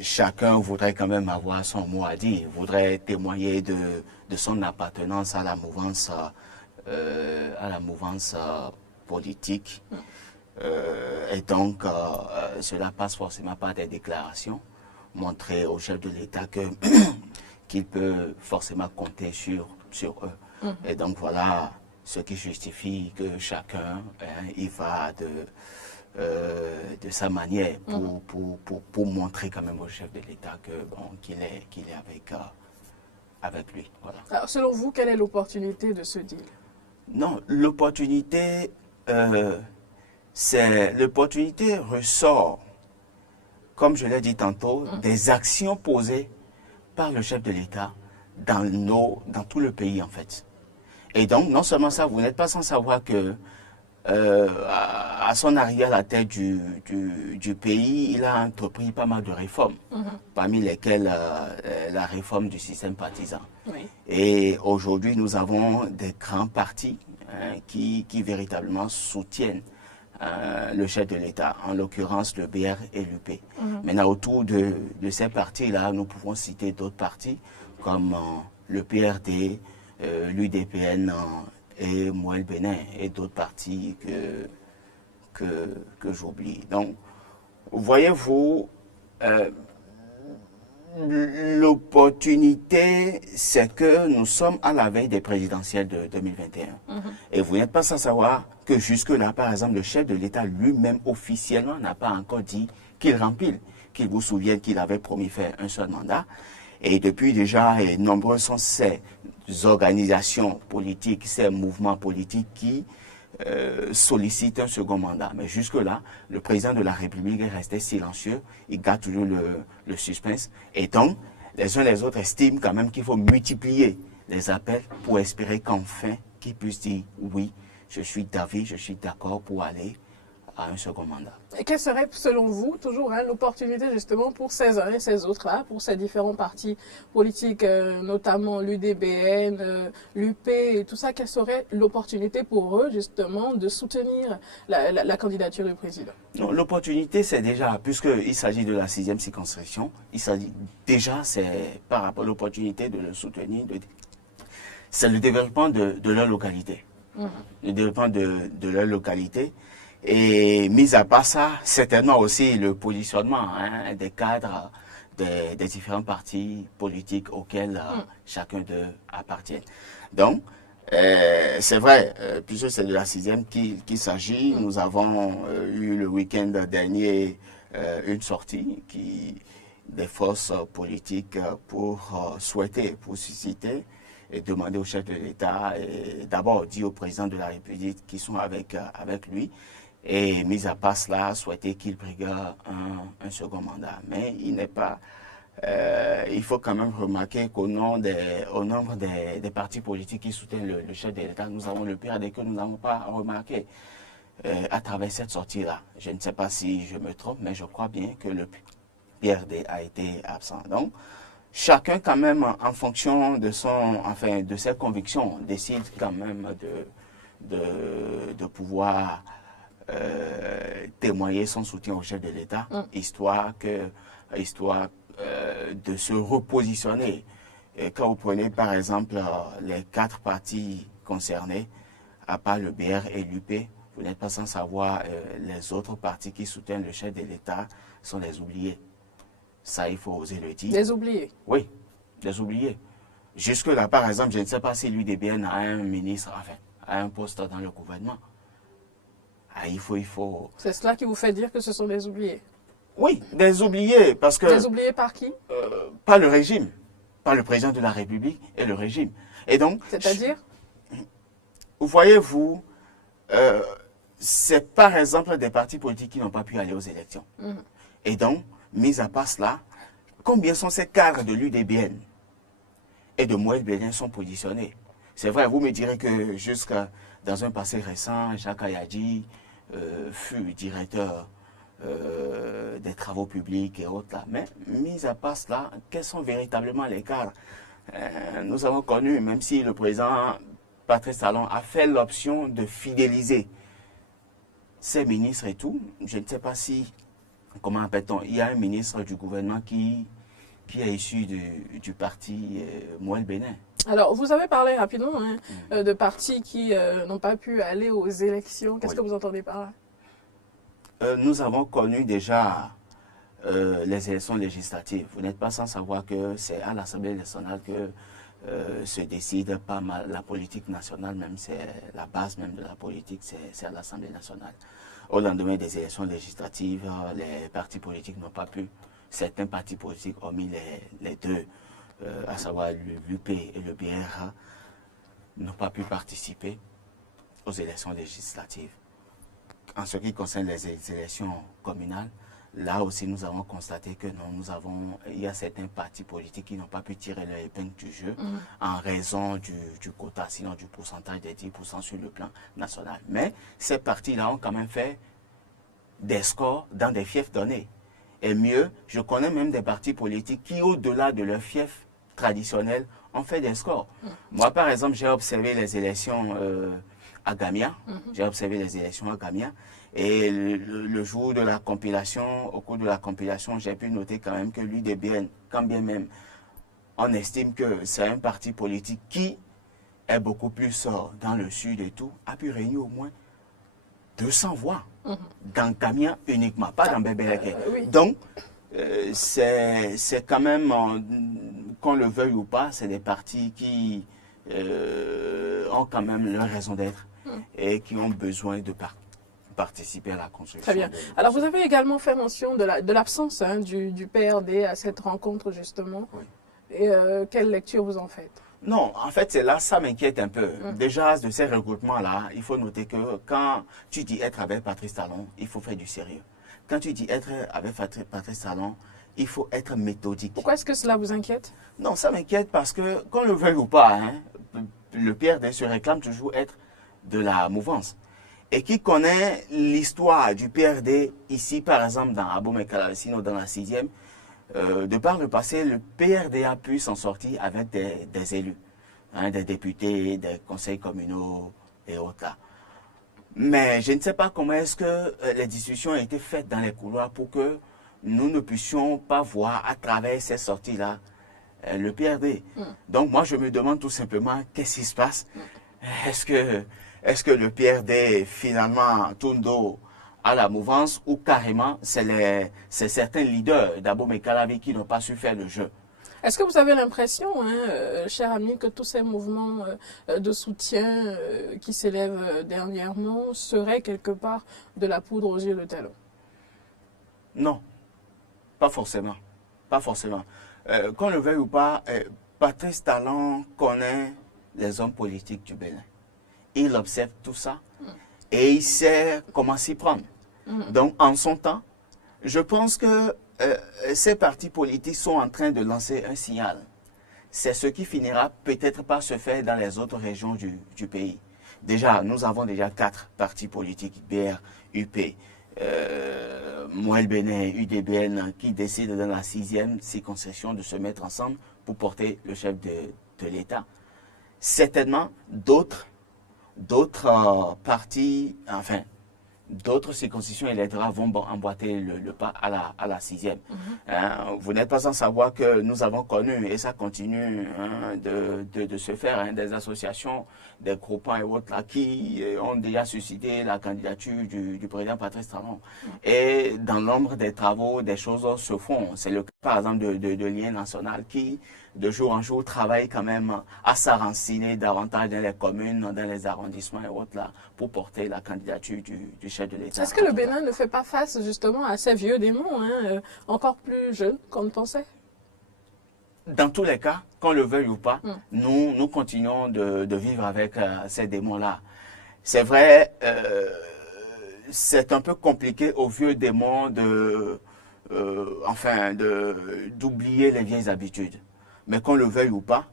chacun voudrait quand même avoir son mot à dire, voudrait témoigner de son appartenance à la mouvance politique. Et donc, cela passe forcément par des déclarations, montrer au chef de l'État qu'il peut forcément compter sur eux. Et donc, voilà ce qui justifie que chacun y va de sa manière pour montrer quand même au chef de l'État qu'il est avec lui. Voilà. Alors, selon vous, quelle est l'opportunité de ce deal? Non, l'opportunité ressort, comme je l'ai dit tantôt, des actions posées par le chef de l'État dans tout le pays en fait. Et donc, non seulement ça, vous n'êtes pas sans savoir que à son arrivée à la tête du pays, il a entrepris pas mal de réformes, parmi lesquelles la réforme du système partisan. Oui. Et aujourd'hui, nous avons des grands partis qui véritablement soutiennent le chef de l'État, en l'occurrence le BR et l'UP. Maintenant, autour de ces partis-là, nous pouvons citer d'autres partis comme le PRD, l'UDPN et Moël Bénin et d'autres partis que j'oublie. Donc, voyez-vous, l'opportunité, c'est que nous sommes à la veille des présidentielles de 2021. Et vous n'êtes pas sans savoir que jusque-là, par exemple, le chef de l'État lui-même officiellement n'a pas encore dit qu'il rempile, qu'il vous souvienne qu'il avait promis faire un seul mandat. Et depuis déjà, nombreuses sont ces organisations politiques, ces mouvements politiques qui sollicitent un second mandat. Mais jusque-là, le président de la République est resté silencieux, il garde toujours le suspense. Et donc, les uns les autres estiment quand même qu'il faut multiplier les appels pour espérer qu'enfin, qu'ils puissent dire oui, je suis d'avis, je suis d'accord pour aller à un second mandat. Et quelle serait, selon vous, toujours l'opportunité justement pour ces uns et ces autres-là, pour ces différents partis politiques, notamment l'UDBN, l'UP et tout ça, quelle serait l'opportunité pour eux justement de soutenir la candidature du président? L'opportunité, c'est déjà, puisqu'il s'agit de la 6e circonscription, il s'agit déjà, c'est par rapport à l'opportunité de le soutenir, c'est le développement de leur localité. Le développement de leur localité. Et mis à part ça, certainement aussi le positionnement des cadres des différents partis politiques auxquels chacun d'eux appartient. Donc, c'est vrai, puisque c'est de la 6e qu'il s'agit, nous avons eu le week-end dernier une sortie des forces politiques pour souhaiter, pour susciter et demander au chef de l'État, et d'abord dire au président de la République qui sont avec lui, et mis à part cela, souhaiter qu'il brigue un second mandat. Mais il n'est pas... il faut quand même remarquer qu'au nombre des partis politiques qui soutiennent le chef de l'État, nous avons le PRD que nous n'avons pas remarqué à travers cette sortie-là. Je ne sais pas si je me trompe, mais je crois bien que le PRD a été absent. Donc, chacun quand même, en fonction de ses convictions, décide quand même de pouvoir témoigner son soutien au chef de l'État, histoire de se repositionner. Et quand vous prenez par exemple les 4 partis concernés, à part le BR et l'UP, vous n'êtes pas sans savoir les autres partis qui soutiennent le chef de l'État sont les oubliés. Ça, il faut oser le dire. Les oubliés? Oui, les oubliés. Jusque-là, par exemple, je ne sais pas si l'UDBN a un ministre, enfin, a un poste dans le gouvernement. Ah, il faut... C'est cela qui vous fait dire que ce sont des oubliés? Oui, des oubliés, parce que... Des oubliés par qui? Par le régime, par le président de la République et le régime. Et donc... C'est-à-dire? Voyez-vous, c'est par exemple des partis politiques qui n'ont pas pu aller aux élections. Et donc, mis à part cela, combien sont ces cadres de l'UDBN et de Moël Bénin sont positionnés? C'est vrai, vous me direz que jusqu'à dans un passé récent, Jacques Ayadji fut directeur des travaux publics et autres là. Mais mis à part cela, quels sont véritablement les cadres? Nous avons connu, même si le président Patrice Talon a fait l'option de fidéliser ses ministres et tout, je ne sais pas si, comment appelle-t-on, il y a un ministre du gouvernement qui est issu du parti Moël Bénin. Alors, vous avez parlé rapidement de partis qui n'ont pas pu aller aux élections. Qu'est-ce que vous entendez par là? Nous avons connu déjà les élections législatives. Vous n'êtes pas sans savoir que c'est à l'Assemblée nationale que se décide pas mal la politique nationale, même c'est la base même de la politique, c'est à l'Assemblée nationale. Au lendemain des élections législatives, les partis politiques n'ont pas pu, certains partis politiques ont mis les deux, à savoir l'UP et le BR, n'ont pas pu participer aux élections législatives. En ce qui concerne les élections communales, là aussi nous avons constaté que non, il y a certains partis politiques qui n'ont pas pu tirer leur épingle du jeu en raison du quota, sinon du pourcentage des 10% sur le plan national. Mais ces partis-là ont quand même fait des scores dans des fiefs donnés. Et mieux, je connais même des partis politiques qui, au-delà de leurs fiefs traditionnels, ont fait des scores. Moi, par exemple, j'ai observé les élections à Gamia. J'ai observé les élections à Gamia. Et le jour de la compilation, au cours de la compilation, j'ai pu noter quand même que l'UDBN, quand bien même on estime que c'est un parti politique qui est beaucoup plus dans le sud et tout, a pu réunir au moins 200 voix dans Gamia uniquement, pas dans Bébéleke. Oui. Donc, c'est quand même, qu'on le veuille ou pas, c'est des partis qui ont quand même leur raison d'être et qui ont besoin de participer à la construction. Très bien. Alors, vous avez également fait mention de l'absence du PRD à cette rencontre, justement. Oui. Et quelle lecture vous en faites? Non, en fait, c'est là, ça m'inquiète un peu. Déjà, de ces regroupements-là, il faut noter que quand tu dis être avec Patrice Talon, il faut faire du sérieux. Quand tu dis être avec Patrice Talon, il faut être méthodique. Pourquoi est-ce que cela vous inquiète? Non, ça m'inquiète parce que, qu'on le veuille ou pas, le PRD se réclame toujours être de la mouvance. Et qui connaît l'histoire du PRD ici, par exemple, dans Abomey-Calassino, dans la 6e, de par le passé, le PRD a pu s'en sortir avec des élus, des députés, des conseils communaux et autres là. Mais je ne sais pas comment est-ce que les discussions ont été faites dans les couloirs pour que nous ne puissions pas voir à travers ces sorties-là le PRD. Donc moi, je me demande tout simplement qu'est-ce qui se passe. Est-ce que le PRD finalement tourne dos à la mouvance ou carrément c'est certains leaders d'Abomey-Calavi qui n'ont pas su faire le jeu? Est-ce que vous avez l'impression, cher ami, que tous ces mouvements de soutien qui s'élèvent dernièrement seraient quelque part de la poudre aux yeux de Talon? Non, pas forcément. Pas forcément. Qu'on le veuille ou pas, Patrice Talon connaît les hommes politiques du Bénin. Il observe tout ça et il sait comment s'y prendre. Donc, en son temps, je pense que ces partis politiques sont en train de lancer un signal. C'est ce qui finira peut-être par se faire dans les autres régions du pays. Déjà, nous avons déjà 4 partis politiques, BR, UP, Moël Bénin, UDBN, qui décident dans la 6e circonscription de se mettre ensemble pour porter le chef de l'État. Certainement, d'autres partis, enfin, d'autres circonscriptions électorales vont emboîter le pas à la 6e. Vous n'êtes pas sans savoir que nous avons connu, et ça continue de se faire, des associations, des groupements et autres là, qui ont déjà suscité la candidature du président Patrice Talon. Et dans l'ombre des travaux, des choses se font. C'est le cas par exemple de Lien National qui, de jour en jour, travaille quand même à s'enraciner davantage dans les communes, dans les arrondissements et autres là, pour porter la candidature du chef de l'État. Est-ce que le Bénin ne fait pas face justement à ces vieux démons, encore plus jeunes qu'on ne pensait? Dans tous les cas, qu'on le veuille ou pas, nous continuons de vivre avec ces démons-là. C'est vrai, c'est un peu compliqué aux vieux démons d'oublier les vieilles habitudes. Mais qu'on le veuille ou pas,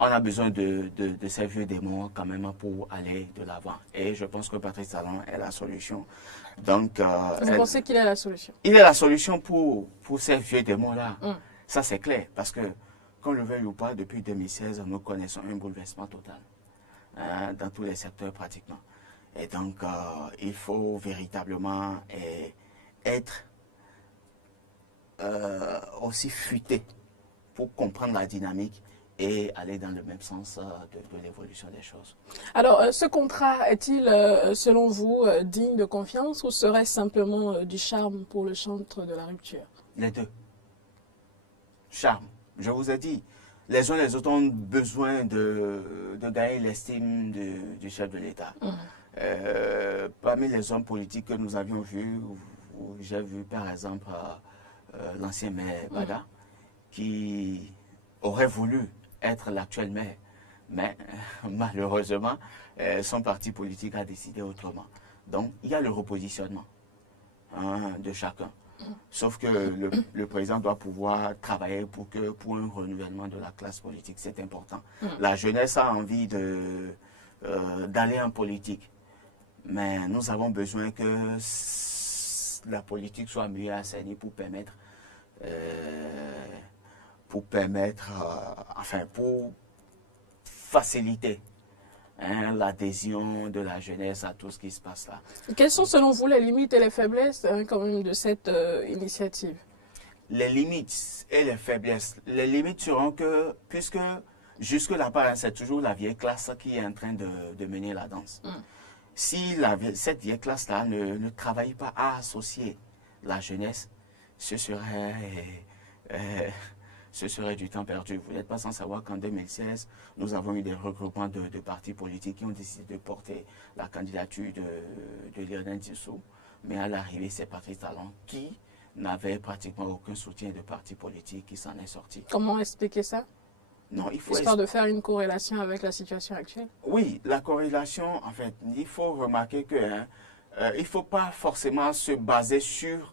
on a besoin de ces vieux démons quand même pour aller de l'avant. Et je pense que Patrice Talon est la solution. Donc, vous pensez qu'il est la solution? Il est la solution pour ces vieux démons-là. Ça, c'est clair. Parce que, qu'on le veuille ou pas, depuis 2016, nous connaissons un bouleversement total. Dans tous les secteurs pratiquement. Et donc, il faut véritablement être aussi futé pour comprendre la dynamique et aller dans le même sens de l'évolution des choses. Alors, ce contrat est-il, selon vous, digne de confiance ou serait-ce simplement du charme pour le chantre de la rupture? Les deux. Charme. Je vous ai dit, les uns et les autres ont besoin de gagner l'estime du chef de l'État. Parmi les hommes politiques que nous avions vus, j'ai vu par exemple l'ancien maire Bada, qui aurait voulu être l'actuel maire, mais malheureusement, son parti politique a décidé autrement. Donc, il y a le repositionnement de chacun. Sauf que le président doit pouvoir travailler pour un renouvellement de la classe politique. C'est important. La jeunesse a envie d'aller en politique. Mais nous avons besoin que la politique soit mieux assainie pour faciliter l'adhésion de la jeunesse à tout ce qui se passe là. Quelles sont selon vous les limites et les faiblesses quand même de cette initiative? Les limites et les faiblesses. Les limites seront que, puisque jusque-là, c'est toujours la vieille classe qui est en train de mener la danse. Si cette vieille classe-là ne travaille pas à associer la jeunesse, ce serait du temps perdu. Vous n'êtes pas sans savoir qu'en 2016, nous avons eu des regroupements de partis politiques qui ont décidé de porter la candidature de Lionel Dissou. Mais à l'arrivée, c'est Patrice Talon qui n'avait pratiquement aucun soutien de parti politique qui s'en est sorti. Comment expliquer ça? Non, il faut histoire de faire une corrélation avec la situation actuelle. Oui, la corrélation, en fait, il faut remarquer que il ne faut pas forcément se baser sur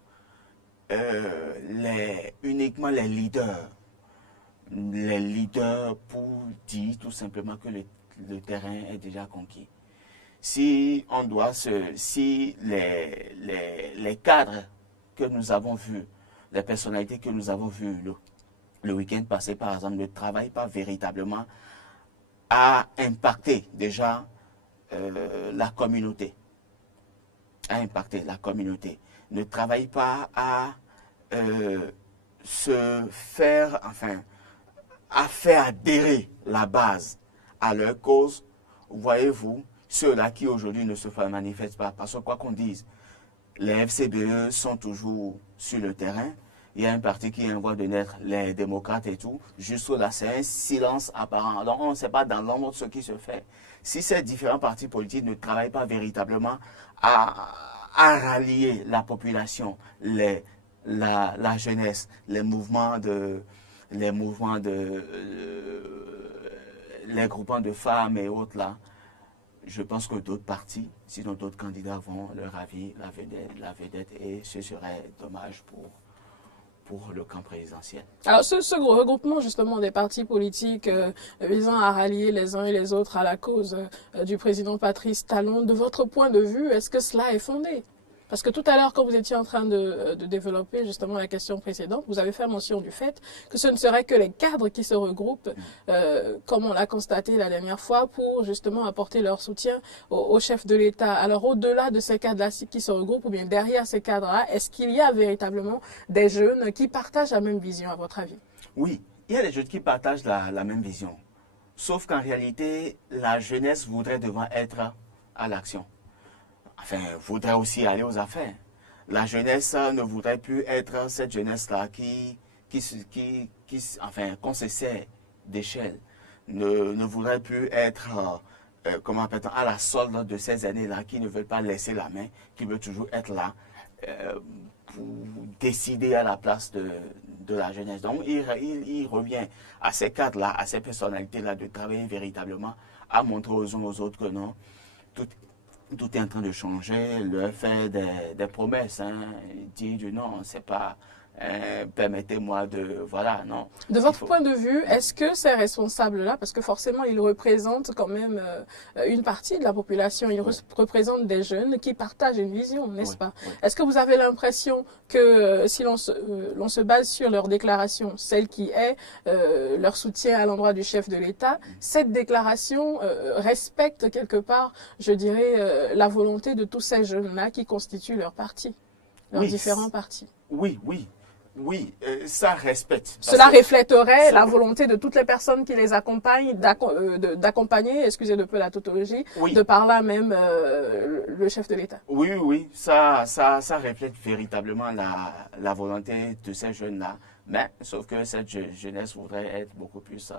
uniquement les leaders. Les leaders pour dire tout simplement que le terrain est déjà conquis. Si les cadres que nous avons vus, les personnalités que nous avons vues le week-end passé, par exemple, ne travaillent pas véritablement à impacter déjà la communauté. Ne travaillent pas à à faire adhérer la base à leur cause. Voyez-vous, ceux-là qui aujourd'hui ne se manifestent pas, parce que quoi qu'on dise, les FCBE sont toujours sur le terrain. Il y a un parti qui est en voie de naître, les démocrates et tout. Juste là, c'est un silence apparent. Donc, on ne sait pas dans l'ombre ce qui se fait. Si ces différents partis politiques ne travaillent pas véritablement à rallier la population, la jeunesse, les groupements de femmes et autres là, je pense que d'autres partis, sinon d'autres candidats vont leur ravir la vedette et ce serait dommage pour le camp présidentiel. Alors ce regroupement justement des partis politiques visant à rallier les uns et les autres à la cause du président Patrice Talon, de votre point de vue, est-ce que cela est fondé? Parce que tout à l'heure, quand vous étiez en train de développer justement la question précédente, vous avez fait mention du fait que ce ne serait que les cadres qui se regroupent, comme on l'a constaté la dernière fois, pour justement apporter leur soutien au chef de l'État. Alors au-delà de ces cadres-là qui se regroupent, ou bien derrière ces cadres-là, est-ce qu'il y a véritablement des jeunes qui partagent la même vision, à votre avis? Oui, il y a des jeunes qui partagent la même vision. Sauf qu'en réalité, la jeunesse voudrait devoir être à l'action. Enfin, voudrait aussi aller aux affaires. La jeunesse ne voudrait plus être cette jeunesse-là qu'on se sert d'échelle. Ne voudrait plus être, à la solde de ces années-là qui ne veulent pas laisser la main, qui veulent toujours être là pour décider à la place de la jeunesse. Donc, il revient à ces cadres-là, à ces personnalités-là de travailler véritablement à montrer aux uns aux autres que non, tout est en train de changer, leur faire des promesses, dire du non, c'est pas, permettez-moi non. De votre point de vue, est-ce que ces responsables-là, parce que forcément ils représentent quand même une partie de la population, ils représentent des jeunes qui partagent une vision, n'est-ce pas? Est-ce que vous avez l'impression que si l'on se base sur leur déclaration, celle qui est leur soutien à l'endroit du chef de l'État, cette déclaration respecte quelque part, je dirais, la volonté de tous ces jeunes-là qui constituent leur parti, leurs différents partis? Oui, ça respecte. Cela reflèterait la volonté de toutes les personnes qui les accompagnent, d'accompagner, excusez de peu la tautologie, de par là même le chef de l'État. Oui, ça reflète véritablement la volonté de ces jeunes-là. Mais, sauf que cette jeunesse voudrait être beaucoup plus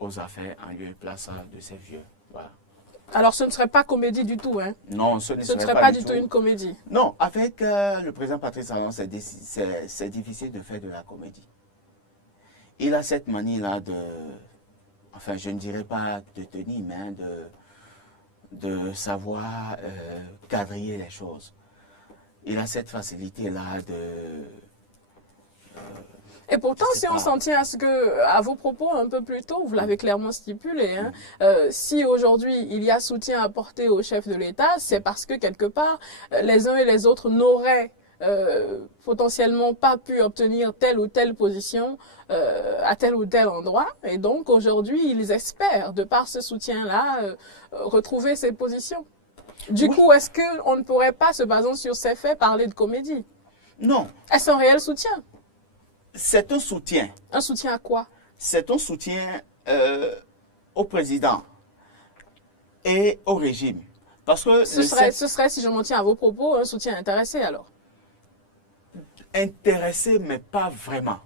aux affaires en lieu et place de ces vieux. Voilà. Alors ce ne serait pas comédie du tout, hein? Non, ce ne serait pas du tout une comédie. Non, avec le président Patrice Talon, c'est difficile de faire de la comédie. Il a cette manie-là je ne dirais pas de tenir, mais de savoir quadriller les choses. il a cette facilité-là de... Et pourtant, si on s'en tient à vos propos un peu plus tôt, vous l'avez clairement stipulé, hein, si aujourd'hui il y a soutien apporté au chef de l'État, c'est parce que quelque part, les uns et les autres n'auraient potentiellement pas pu obtenir telle ou telle position à tel ou tel endroit. Et donc aujourd'hui, ils espèrent, de par ce soutien-là, retrouver ces positions. Du coup, est-ce qu'on ne pourrait pas, se basant sur ces faits, parler de comédie? Non. Est-ce un réel soutien? C'est un soutien. Un soutien à quoi? C'est un soutien au président et au régime. Parce que ce serait, si je m'en tiens à vos propos, un soutien intéressé alors? Intéressé, mais pas vraiment.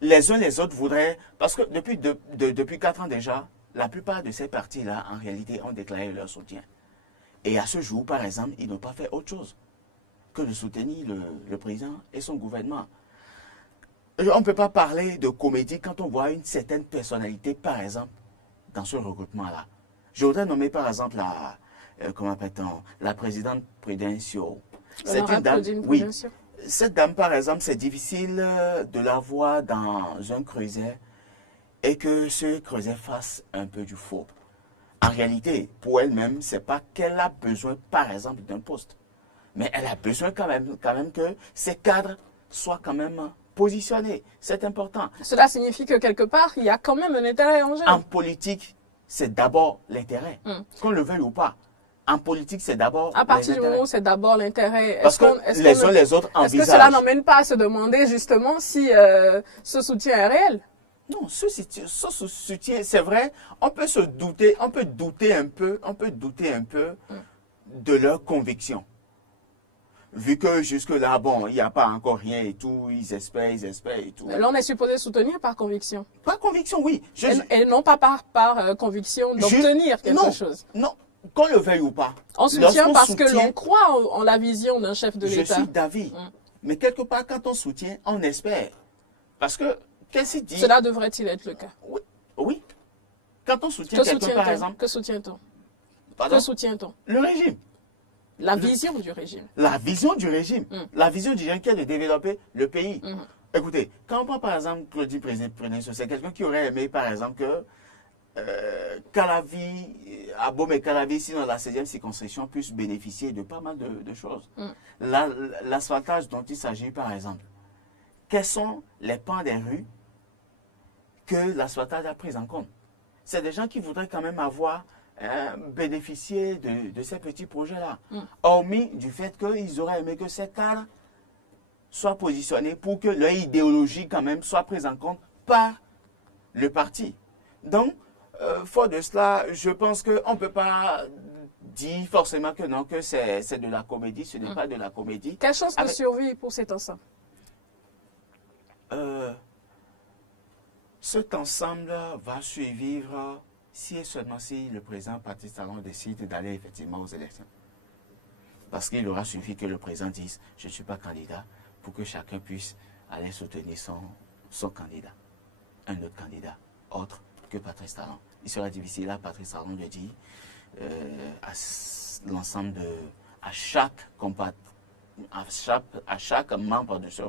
Les uns les autres voudraient... Parce que depuis 4 ans déjà, la plupart de ces partis-là, en réalité, ont déclaré leur soutien. Et à ce jour, par exemple, ils n'ont pas fait autre chose que de soutenir le président et son gouvernement. On ne peut pas parler de comédie quand on voit une certaine personnalité, par exemple, dans ce regroupement-là. Je voudrais nommer, par exemple, la présidente Prudencio. C'est une dame, oui. Cette dame, par exemple, c'est difficile de la voir dans un creuset et que ce creuset fasse un peu du faux. En réalité, pour elle-même, ce n'est pas qu'elle a besoin, par exemple, d'un poste. Mais elle a besoin quand même que ses cadres soient quand même positionnés. C'est important. Cela signifie que quelque part, il y a quand même un intérêt en jeu. En politique, c'est d'abord l'intérêt. Qu'on le veuille ou pas. En politique, c'est d'abord à partir du moment où c'est d'abord l'intérêt. Parce que les uns les autres envisagent. Est-ce que cela n'emmène pas à se demander justement si ce soutien est réel? Non, ce soutien, c'est vrai, on peut douter un peu de leur conviction. Vu que jusque-là, bon, il n'y a pas encore rien et tout, ils espèrent et tout. Là, on est supposé soutenir par conviction. Par conviction, oui. Et non pas par conviction d'obtenir quelque chose. Non, qu'on le veuille ou pas. On soutient parce que l'on croit en la vision d'un chef de l'État. Je suis d'avis. Mais quelque part, quand on soutient, on espère. Parce que, qu'est-ce qu'il dit? Cela devrait-il être le cas? Oui. Quand on soutient quelqu'un, par exemple... Que soutient-on? Pardon? Que soutient-on? Le régime. La vision du régime. La vision du régime. La vision du régime qui est de développer le pays. Écoutez, quand on prend par exemple Claudie Prudencio, c'est quelqu'un qui aurait aimé par exemple que Calavi, Abom et Calavi, ici dans la 16e circonscription, puissent bénéficier de pas mal de choses. L'asphaltage dont il s'agit par exemple. Quels sont les pans des rues que l'asphaltage a pris en compte? C'est des gens qui voudraient quand même avoir... bénéficier de ces petits projets-là. Hormis du fait qu'ils auraient aimé que ces cadres soient positionnés pour que leur idéologie quand même soit prise en compte par le parti. Donc, fort de cela, je pense qu'on ne peut pas dire forcément que non, que c'est de la comédie, ce n'est pas de la comédie. Quelle chance de survie pour cet ensemble? Cet ensemble va survivre si et seulement si le président Patrice Talon décide d'aller effectivement aux élections. Parce qu'il aura suffi que le président dise « je ne suis pas candidat » pour que chacun puisse aller soutenir son candidat. Un autre candidat, autre que Patrice Talon. Il sera difficile à Patrice Talon de dire à l'ensemble à chaque membre de ce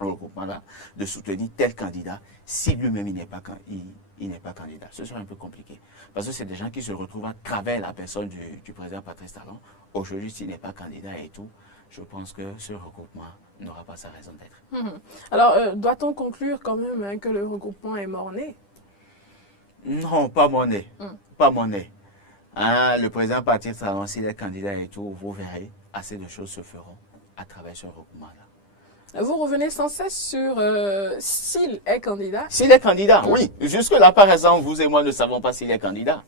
regroupement-là de soutenir tel candidat si lui-même il n'est pas candidat. Ce serait un peu compliqué. Parce que c'est des gens qui se retrouvent à travers la personne du président Patrice Talon. Aujourd'hui, s'il n'est pas candidat et tout, je pense que ce regroupement n'aura pas sa raison d'être. Alors, doit-on conclure quand même que le regroupement est mort-né? Non, pas mort-né. Pas mort-né. Le président Patrice Talon, s'il est candidat et tout, vous verrez, assez de choses se feront à travers ce regroupement-là. Vous revenez sans cesse sur s'il est candidat. S'il est candidat, oui. Jusque-là, par exemple, vous et moi ne savons pas s'il est candidat.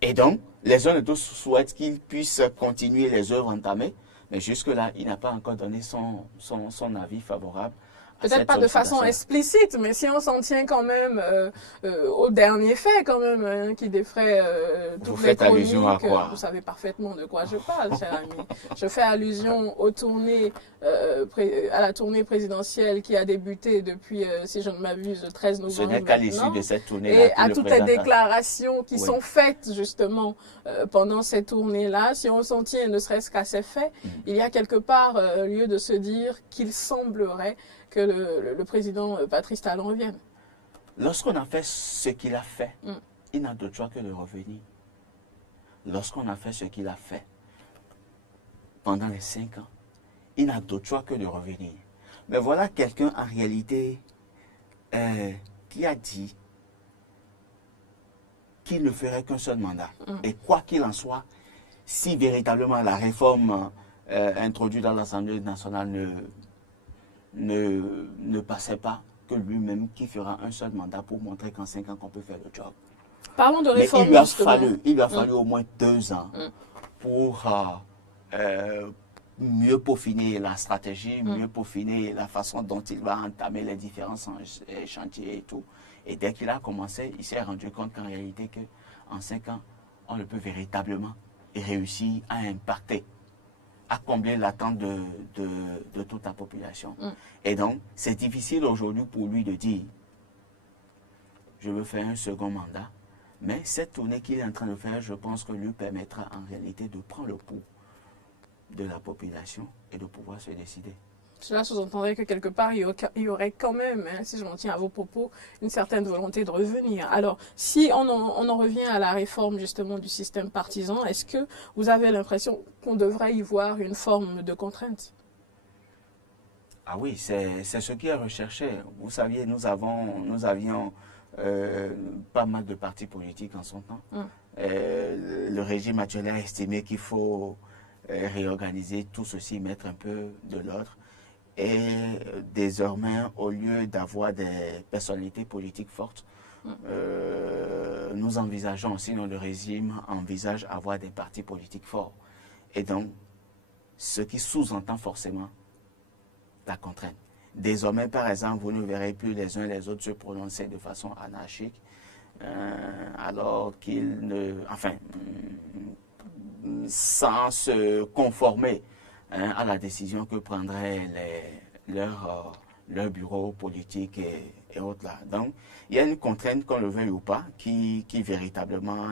Et donc, les uns et tous souhaitent qu'il puisse continuer les œuvres entamées. Mais jusque-là, il n'a pas encore donné son avis favorable Peut-être pas de façon explicite, mais si on s'en tient quand même au dernier fait, quand même, hein, qui défrait toutes les chroniques, vous savez parfaitement de quoi je parle, cher ami. Je fais allusion aux tournées, à la tournée présidentielle qui a débuté depuis, si je ne m'abuse, le 13 novembre. Ce n'est qu'à l'issue de cette tournée. Et à toutes les déclarations qui sont faites justement pendant cette tournée-là, si on s'en tient ne serait-ce qu'à ces faits, il y a quelque part lieu de se dire qu'il semblerait que le président Patrice Talon revienne. Lorsqu'on a fait ce qu'il a fait, il n'a d'autre choix que de revenir. Lorsqu'on a fait ce qu'il a fait pendant les 5 ans, il n'a d'autre choix que de revenir. Mais voilà quelqu'un en réalité qui a dit qu'il ne ferait qu'un seul mandat. Et quoi qu'il en soit, si véritablement la réforme introduite dans l'Assemblée nationale ne passait pas, que lui-même qui fera un seul mandat pour montrer qu'en 5 ans qu'on peut faire le job. Parlons de réforme. Il lui a fallu au moins 2 ans pour mieux peaufiner la stratégie, mieux peaufiner la façon dont il va entamer les différents chantiers et tout. Et dès qu'il a commencé, il s'est rendu compte qu'en réalité, en 5 ans, on ne peut véritablement réussir à impacter, à combler l'attente de toute la population. Et donc, c'est difficile aujourd'hui pour lui de dire, je veux faire un second mandat, mais cette tournée qu'il est en train de faire, je pense que lui permettra en réalité de prendre le pouls de la population et de pouvoir se décider. Cela sous-entendrait que quelque part, il y aurait quand même, hein, si je m'en tiens à vos propos, une certaine volonté de revenir. Alors, si on en revient à la réforme justement du système partisan, est-ce que vous avez l'impression qu'on devrait y voir une forme de contrainte? Ah oui, c'est ce qui est recherché. Vous saviez, nous avions pas mal de partis politiques en son temps. Le régime actuel a estimé qu'il faut réorganiser tout ceci, mettre un peu de l'ordre. Et désormais, au lieu d'avoir des personnalités politiques fortes, nous envisageons, sinon le régime envisage avoir des partis politiques forts. Et donc, ce qui sous-entend forcément la contrainte. Désormais, par exemple, vous ne verrez plus les uns les autres se prononcer de façon anarchique, alors qu'ils ne... Enfin, sans se conformer à la décision que prendraient leurs bureaux politiques et autres là. Donc, il y a une contrainte, qu'on le veuille ou pas, qui véritablement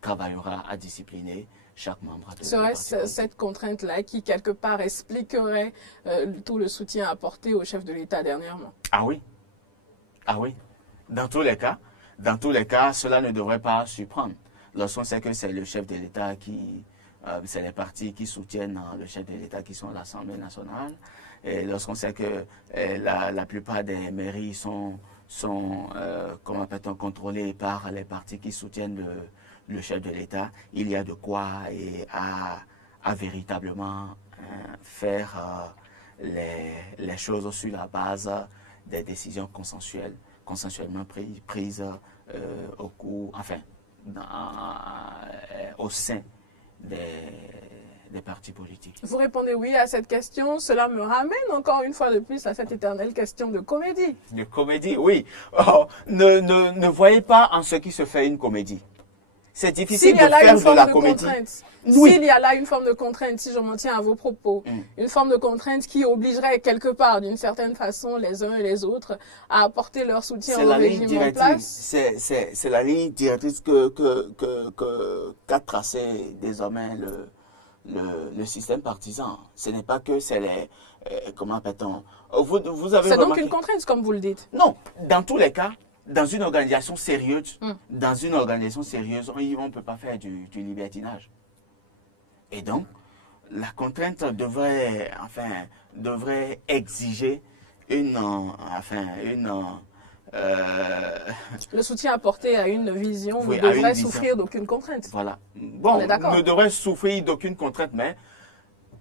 travaillera à discipliner chaque membre. Serait-ce cette contrainte-là qui, quelque part, expliquerait tout le soutien apporté au chef de l'État dernièrement? Ah oui. Ah oui. Dans tous les cas, cela ne devrait pas surprendre. Lorsqu'on sait que c'est le chef de l'État c'est les partis qui soutiennent le chef de l'État qui sont à l'Assemblée nationale. Et lorsqu'on sait que la plupart des mairies sont comment peut-on, contrôlées par les partis qui soutiennent le chef de l'État, il y a de quoi à véritablement faire les choses sur la base des décisions consensuellement prises au sein des partis politiques. Vous répondez oui à cette question. Cela me ramène encore une fois de plus à cette éternelle question de comédie. De comédie, oui. Oh, ne voyez pas en ce qui se fait une comédie. C'est difficile de faire de la comédie. Oui. S'il y a là une forme de contrainte, si je m'en tiens à vos propos, une forme de contrainte qui obligerait quelque part, d'une certaine façon, les uns et les autres à apporter leur soutien au régime en place. C'est la ligne directrice qu'a tracé désormais le système partisan. Ce n'est pas que c'est les... comment appelle-t-on? Vous avez c'est donc une contrainte, comme vous le dites. Non, dans tous les cas, dans une organisation sérieuse, on ne peut pas faire du libertinage. Et donc, la contrainte devrait exiger le soutien apporté à une vision ne devrait souffrir d'aucune contrainte. Voilà. Bon, ne devrait souffrir d'aucune contrainte, mais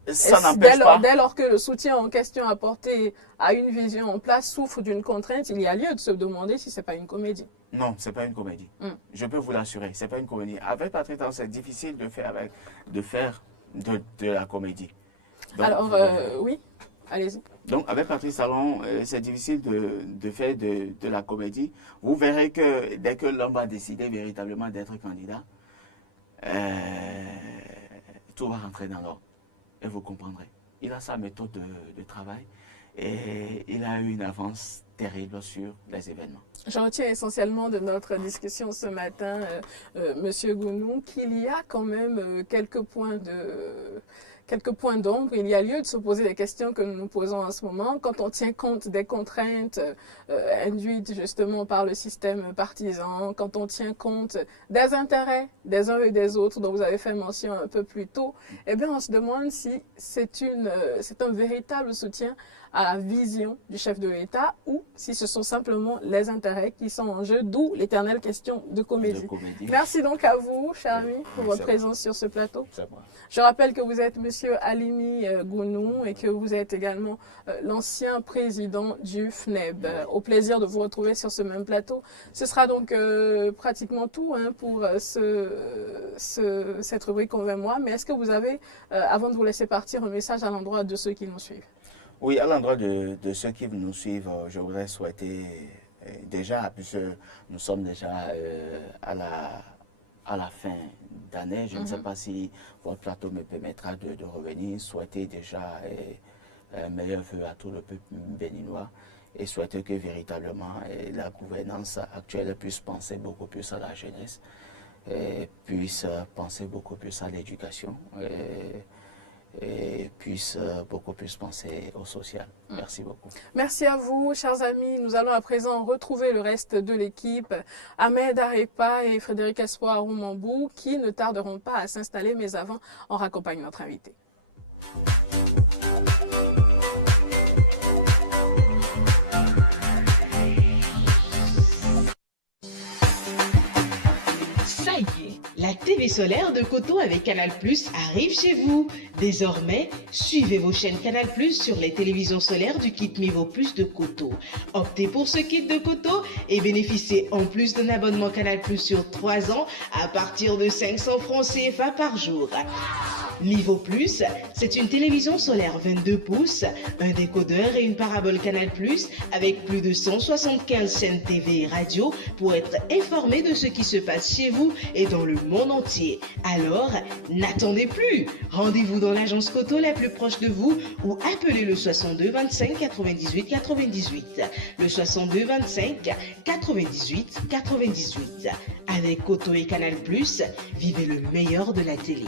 ça n'empêche pas. Dès lors que le soutien en question apporté à une vision en place souffre d'une contrainte, il y a lieu de se demander si ce n'est pas une comédie. Non, ce n'est pas une comédie. Je peux vous l'assurer, ce n'est pas une comédie. Avec Patrice Talon, c'est difficile de faire de la comédie. Donc, alors, oui. Allez-y. Donc, avec Patrice Talon, c'est difficile de faire de la comédie. Vous verrez que dès que l'homme a décidé véritablement d'être candidat, tout va rentrer dans l'ordre. Et vous comprendrez. Il a sa méthode de travail et il a eu une avance terrible sur les événements. Je retiens essentiellement de notre discussion ce matin, Monsieur Gounou, qu'il y a quand même quelques points d'ombre. Il y a lieu de se poser des questions que nous nous posons en ce moment. Quand on tient compte des contraintes induites justement par le système partisan, quand on tient compte des intérêts des uns et des autres dont vous avez fait mention un peu plus tôt, eh bien on se demande si c'est un véritable soutien à la vision du chef de l'État ou si ce sont simplement les intérêts qui sont en jeu, d'où l'éternelle question de comédie. Merci donc à vous, cher ami, pour votre présence sur ce plateau. Je rappelle que vous êtes Monsieur Alimi Gounou et que vous êtes également l'ancien président du FNEB. Au plaisir de vous retrouver sur ce même plateau. Ce sera donc pratiquement tout pour cette rubrique On veut moi. Mais est-ce que vous avez, avant de vous laisser partir, un message à l'endroit de ceux qui nous suivent? Oui, à l'endroit de ceux qui nous suivent, je voudrais souhaiter déjà, puisque nous sommes déjà à la fin d'année, je ne sais pas si votre plateau me permettra de revenir, souhaiter déjà un meilleur vœu à tout le peuple béninois et souhaiter que véritablement la gouvernance actuelle puisse penser beaucoup plus à la jeunesse, puisse penser beaucoup plus à l'éducation. Et puisse beaucoup plus penser au social. Merci beaucoup. Merci à vous, chers amis. Nous allons à présent retrouver le reste de l'équipe, Ahmed Arepa et Frédéric Espoir Oumambou, qui ne tarderont pas à s'installer, mais avant, on raccompagne notre invité. Ça y est, la TV solaire de Koto avec Canal+ arrive chez vous. Désormais, suivez vos chaînes Canal+ sur les télévisions solaires du kit Mivo Plus de Koto. Optez pour ce kit de Koto et bénéficiez en plus d'un abonnement Canal+ sur 3 ans à partir de 500 francs CFA par jour. Mivo Plus, c'est une télévision solaire 22 pouces, un décodeur et une parabole Canal+, avec plus de 175 chaînes TV et radio pour être informé de ce qui se passe chez vous et dans le monde entier. Alors, n'attendez plus! Rendez-vous dans l'agence Koto la plus proche de vous ou appelez le 62 25 98 98. Le 62 25 98 98. Avec Koto et Canal+, vivez le meilleur de la télé.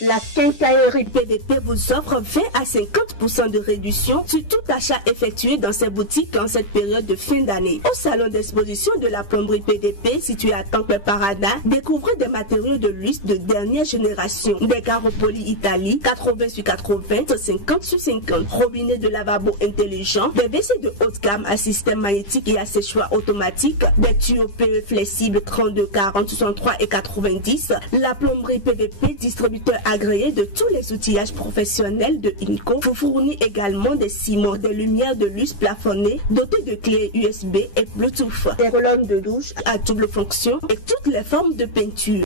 La quincaillerie PDP vous offre 20 à 50% de réduction sur tout achat effectué dans ses boutiques en cette période de fin d'année. Au salon d'exposition de la plomberie PDP situé à Temple Parada, découvrez des matériaux de luxe de dernière génération. Des carreaux polis Italie, 80/80, 50/50. Robinets de lavabo intelligents, des WC de haute gamme à système magnétique et à séchoir automatique, des tuyaux PE flexibles 32, 40, 63 et 90. La plomberie PDP, distributeur agréé de tous les outillages professionnels de INCO, vous fournit également des ciments, des lumières de luxe plafonnées dotées de clés USB et Bluetooth, des colonnes de douche à double fonction et toutes les formes de peinture.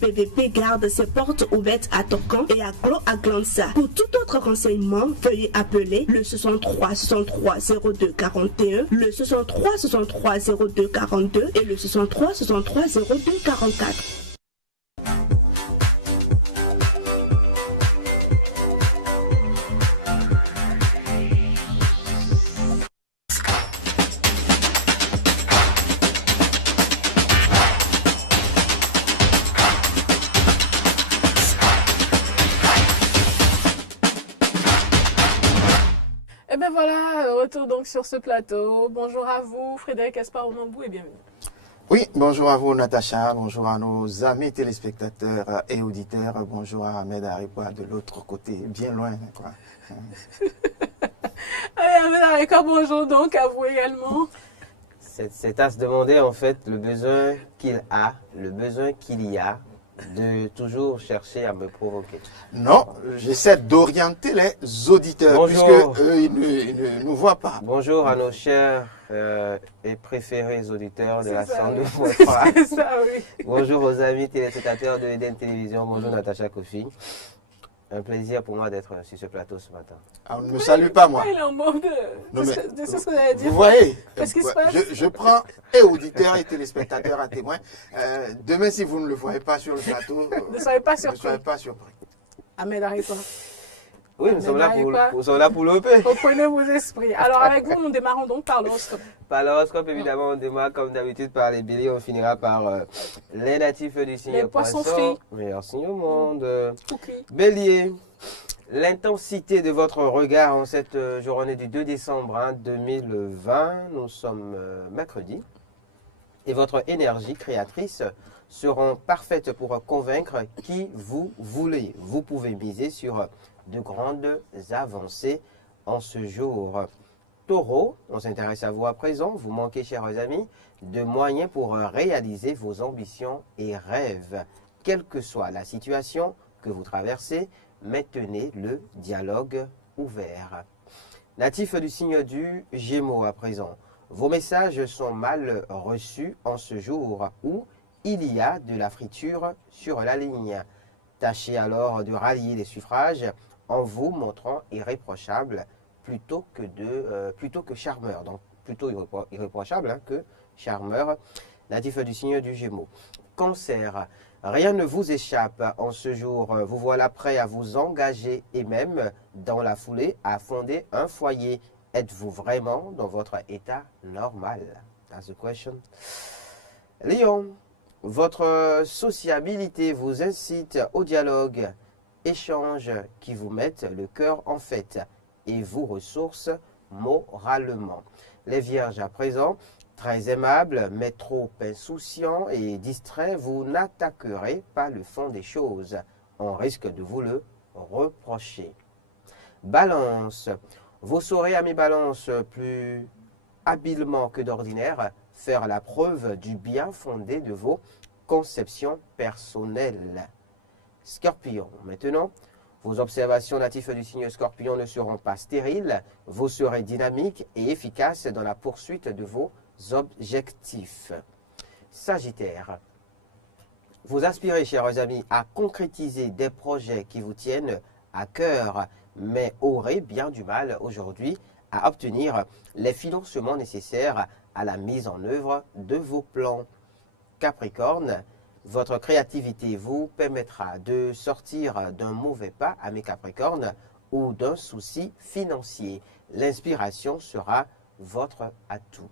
PDP garde ses portes ouvertes à Tocan et à Clos à Glansa. Pour tout autre renseignement, veuillez appeler le 63 63 02 41, le 63 63 02 42 et le 63 63 02 44. Et bien voilà, retour donc sur ce plateau. Bonjour à vous, Frédéric Espoir Oumambou et bienvenue. Oui, bonjour à vous Natacha, bonjour à nos amis téléspectateurs et auditeurs, bonjour à Ahmed Arepa de l'autre côté, bien loin quoi. Ahmed Arepa, bonjour donc à vous également. C'est à se demander en fait le besoin qu'il a, le besoin qu'il y a de toujours chercher à me provoquer. Non, j'essaie d'orienter les auditeurs, Bonjour. puisque eux, ils ne nous voient pas. Bonjour à nos chers et préférés auditeurs de la C'est ça, oui. 102.3. C'est ça, oui. Bonjour aux amis téléspectateurs de Eden Télévision. Bonjour Natacha Kofi. Un plaisir pour moi d'être sur ce plateau ce matin. Ah, on ne me salue pas, moi. Il est en mode. Non, mais C'est ce que vous allez dire. Vous voyez, Qu'est-ce qui se passe? je prends et auditeurs et téléspectateurs à témoin. Demain, si vous ne le voyez pas sur le plateau, Ne soyez pas ne surpris. soyez pas surpris. Ahmed, arrive-toi. Oui, nous sommes là pour le paix. Reprenez vos esprits. Alors, avec vous, nous démarrons donc par l'horoscope. Par l'horoscope, évidemment, on démarre comme d'habitude par les béliers. On finira par les natifs du signe Les poissons poisson. Meilleur signe au monde. Cookie. Bélier, l'intensité de votre regard en cette journée du 2 décembre 2020, nous sommes mercredi, et votre énergie créatrice seront parfaites pour convaincre qui vous voulez. Vous pouvez miser sur de grandes avancées en ce jour. Taureau, on s'intéresse à vous à présent. Vous manquez, chers amis, de moyens pour réaliser vos ambitions et rêves. Quelle que soit la situation que vous traversez, maintenez le dialogue ouvert. Natif du signe du Gémeaux à présent, vos messages sont mal reçus en ce jour où il y a de la friture sur la ligne. Tâchez alors de rallier les suffrages en vous montrant irréprochable plutôt que charmeur. Donc plutôt irréprochable que charmeur, natif du signe du Gémeaux. Cancer, rien ne vous échappe en ce jour. Vous voilà prêt à vous engager et même dans la foulée à fonder un foyer. Êtes-vous vraiment dans votre état normal? That's the question. Lion, votre sociabilité vous incite au dialogue, échanges qui vous mettent le cœur en fête et vous ressourcent moralement. Les vierges à présent, très aimables, mais trop insouciants et distraits, vous n'attaquerez pas le fond des choses. On risque de vous le reprocher. Balance, vous saurez, amis Balance, plus habilement que d'ordinaire, faire la preuve du bien fondé de vos conceptions personnelles. Scorpion, maintenant, vos observations natives du signe Scorpion ne seront pas stériles, vous serez dynamique et efficace dans la poursuite de vos objectifs. Sagittaire, vous aspirez, chers amis, à concrétiser des projets qui vous tiennent à cœur, mais aurez bien du mal aujourd'hui à obtenir les financements nécessaires à la mise en œuvre de vos plans. Capricorne, votre créativité vous permettra de sortir d'un mauvais pas, amis Capricorne, ou d'un souci financier. L'inspiration sera votre atout.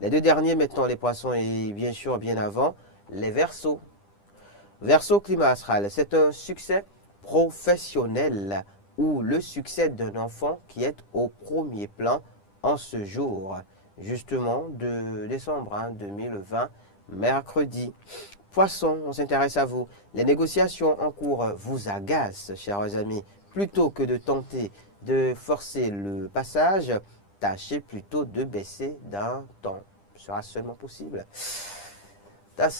Les deux derniers, maintenant les poissons et bien sûr bien avant, les Verseaux. Verseau climat astral, c'est un succès professionnel ou le succès d'un enfant qui est au premier plan en ce jour, justement de décembre 2020, mercredi. Poisson, on s'intéresse à vous. Les négociations en cours vous agacent, chers amis. Plutôt que de tenter de forcer le passage, tâchez plutôt de baisser d'un ton. Ce sera seulement possible. That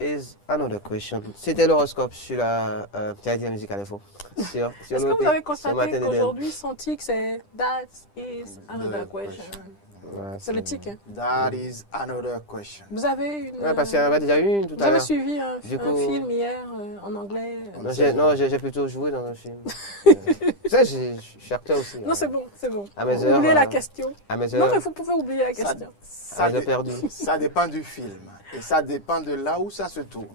is another question. C'était l'horoscope sur la musique à l'info. Est-ce que vous avez constaté qu'aujourd'hui, son tic, c'est That is another question? Ouais, c'est le tic, hein? That is another question. Vous avez une... Ouais, parce qu'il y en avait déjà une tout à l'heure. Vous avez suivi un film hier en anglais? Non, j'ai plutôt joué dans un film. Ça, je suis acteur aussi. Non, c'est bon, c'est bon. À mes Vous heures, oubliez la question. À mes Non, heures. mais vous pouvez oublier la question. Ça dépend du film. Et ça dépend de là où ça se tourne.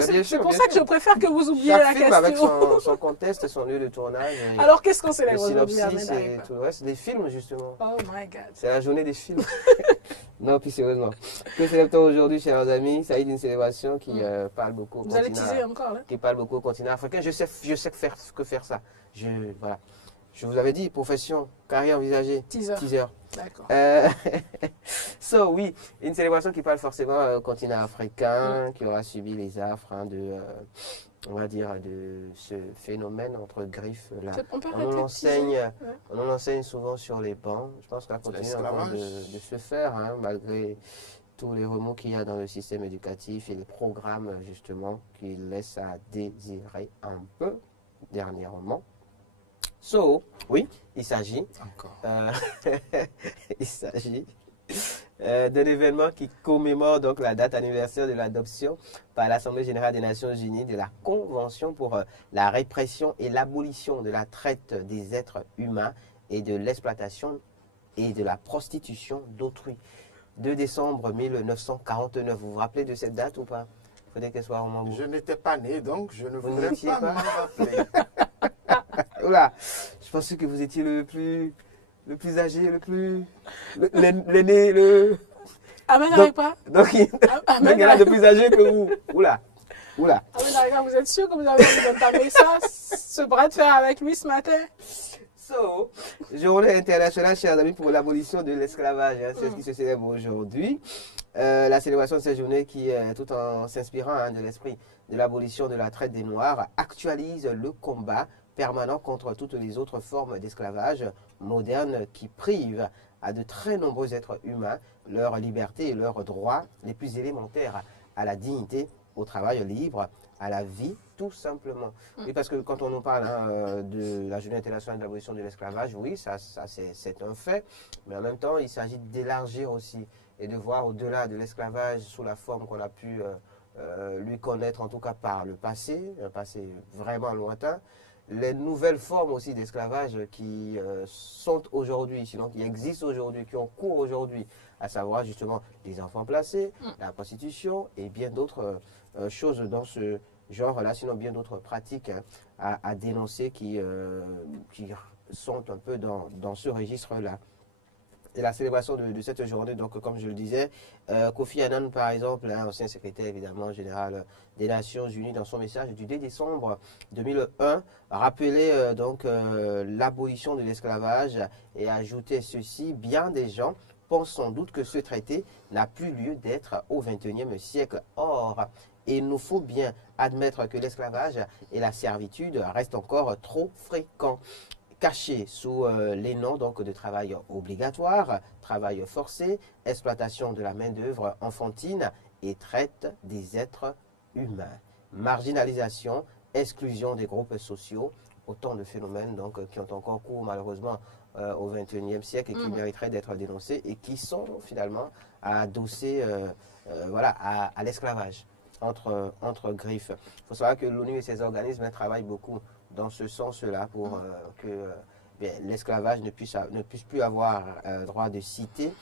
C'est pour ça que je préfère que vous oubliez la question. Chaque film avec son contexte, son lieu de tournage. Alors, qu'est-ce qu'on célèbre aujourd'hui? C'est tout le reste des films, justement. Oh my God. C'est la journée des films. Non, puis sérieusement. Que célèbre-t-on aujourd'hui, chers amis? Ça a été une célébration qui parle beaucoup au continent. Vous allez teaser encore, là? Qui parle beaucoup au continent africain. Je sais que faire ça. Voilà. Je vous avais dit, profession, carrière envisagée. Teaser. D'accord. Oui, une célébration qui parle forcément au continent africain, qui aura subi les affres on va dire, de ce phénomène entre griffes là. On l'enseigne souvent sur les bancs. Je pense qu'on continue encore de se faire, malgré tous les remous qu'il y a dans le système éducatif et les programmes justement qui laissent à désirer un peu dernièrement. Oui, il s'agit il s'agit d'un événement qui commémore donc la date anniversaire de l'adoption par l'Assemblée générale des Nations Unies de la Convention pour la répression et l'abolition de la traite des êtres humains et de l'exploitation et de la prostitution d'autrui. 2 décembre 1949, vous vous rappelez de cette date ou pas? Il faudrait qu'elle soit au moment où... Je n'étais pas né, donc je ne Vous voudrais n'étiez pas pas m'en rappeler. Oula, je pensais que vous étiez le plus âgé, l'aîné, Ahmed Aripa. Donc, il y en a de plus âgé que vous. Oula. Ahmed Aripa, vous êtes sûr que vous avez envie d'entamer ça, ce bras de fer avec lui ce matin? Journée internationale, chers amis, pour l'abolition de l'esclavage. C'est ce qui se célèbre aujourd'hui. La célébration de cette journée qui, tout en s'inspirant de l'esprit de l'abolition de la traite des Noirs, actualise le combat permanent contre toutes les autres formes d'esclavage moderne qui privent à de très nombreux êtres humains leur liberté et leurs droits les plus élémentaires à la dignité, au travail libre, à la vie, tout simplement. Oui, parce que quand on nous parle de la Journée internationale de l'abolition de l'esclavage, oui, ça c'est un fait, mais en même temps, il s'agit d'élargir aussi et de voir au-delà de l'esclavage sous la forme qu'on a pu lui connaître, en tout cas par le passé, un passé vraiment lointain, les nouvelles formes aussi d'esclavage qui sont aujourd'hui, sinon qui existent aujourd'hui, qui ont cours aujourd'hui, à savoir justement les enfants placés, la prostitution et bien d'autres choses dans ce genre-là, sinon bien d'autres pratiques à dénoncer qui sont un peu dans ce registre-là. Et la célébration de cette journée, donc comme je le disais, Kofi Annan, par exemple, ancien secrétaire évidemment général des Nations Unies, dans son message du 2 décembre 2001, rappelait donc l'abolition de l'esclavage et ajoutait ceci: bien des gens pensent sans doute que ce traité n'a plus lieu d'être au XXIe siècle. Or, il nous faut bien admettre que l'esclavage et la servitude restent encore trop fréquents, cachés sous les noms donc, de travail obligatoire, travail forcé, exploitation de la main-d'œuvre enfantine et traite des êtres humains. Marginalisation, exclusion des groupes sociaux, autant de phénomènes donc, qui ont encore cours malheureusement au XXIe siècle et qui mériteraient d'être dénoncés et qui sont finalement adossés à l'esclavage entre griffes. Il faut savoir que l'ONU et ses organismes travaillent beaucoup dans ce sens-là pour que l'esclavage ne puisse plus avoir droit de cité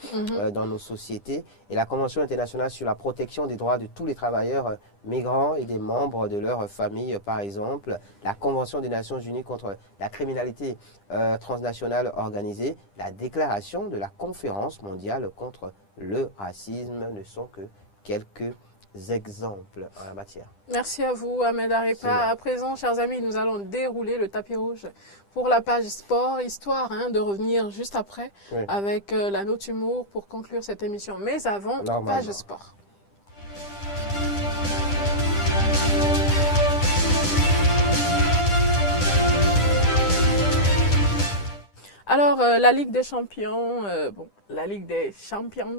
dans nos sociétés. Et la Convention internationale sur la protection des droits de tous les travailleurs migrants et des membres de leurs familles, par exemple, la Convention des Nations Unies contre la criminalité transnationale organisée, la déclaration de la Conférence mondiale contre le racisme ne sont que quelques exemples en la matière. Merci à vous, Ahmed Aripa. À présent, chers amis, nous allons dérouler le tapis rouge pour la page sport, histoire de revenir juste après avec la note humour pour conclure cette émission. Mais avant, page sport. Alors, la Ligue des Champions, la Ligue des Champions,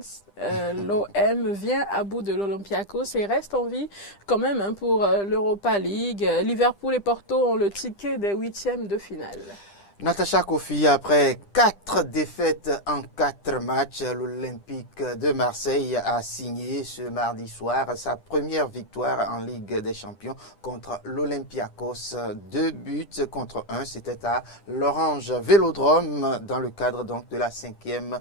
l'OM vient à bout de l'Olympiakos et reste en vie quand même pour l'Europa League. Liverpool et Porto ont le ticket des 8e de finale. Natacha Kofi, après 4 défaites en 4 matchs, l'Olympique de Marseille a signé ce mardi soir sa première victoire en Ligue des Champions contre l'Olympiakos. 2 buts contre 1, c'était à l'Orange Vélodrome dans le cadre donc de la 5e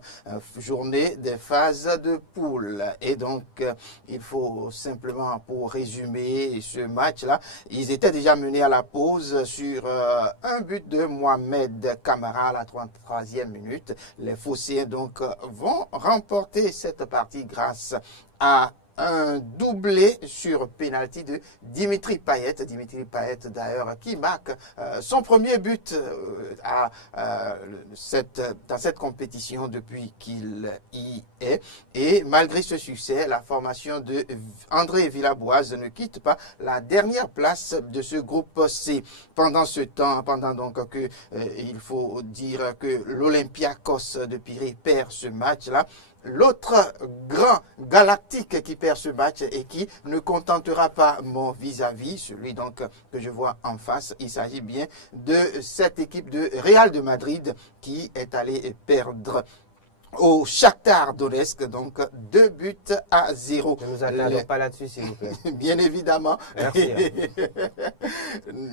journée des phases de poule. Et donc, il faut simplement, pour résumer ce match-là, ils étaient déjà menés à la pause sur un but de Mohamed Camara à la 33e minute. Les Phocéens donc vont remporter cette partie grâce à un doublé sur pénalty de Dimitri Payet. Dimitri Payet d'ailleurs qui marque son premier but dans cette compétition depuis qu'il y est. Et malgré ce succès, la formation de André Villaboise ne quitte pas la dernière place de ce groupe C. Pendant ce temps, pendant donc que il faut dire que l'Olympiakos de Pirée perd ce match-là, l'autre grand galactique qui perd ce match et qui ne contentera pas mon vis-à-vis, celui donc que je vois en face. Il s'agit bien de cette équipe de Real de Madrid qui est allée perdre au Shakhtar Donetsk, donc 2-0. Ne nous attardons pas là-dessus, s'il vous plaît. Bien évidemment. Merci.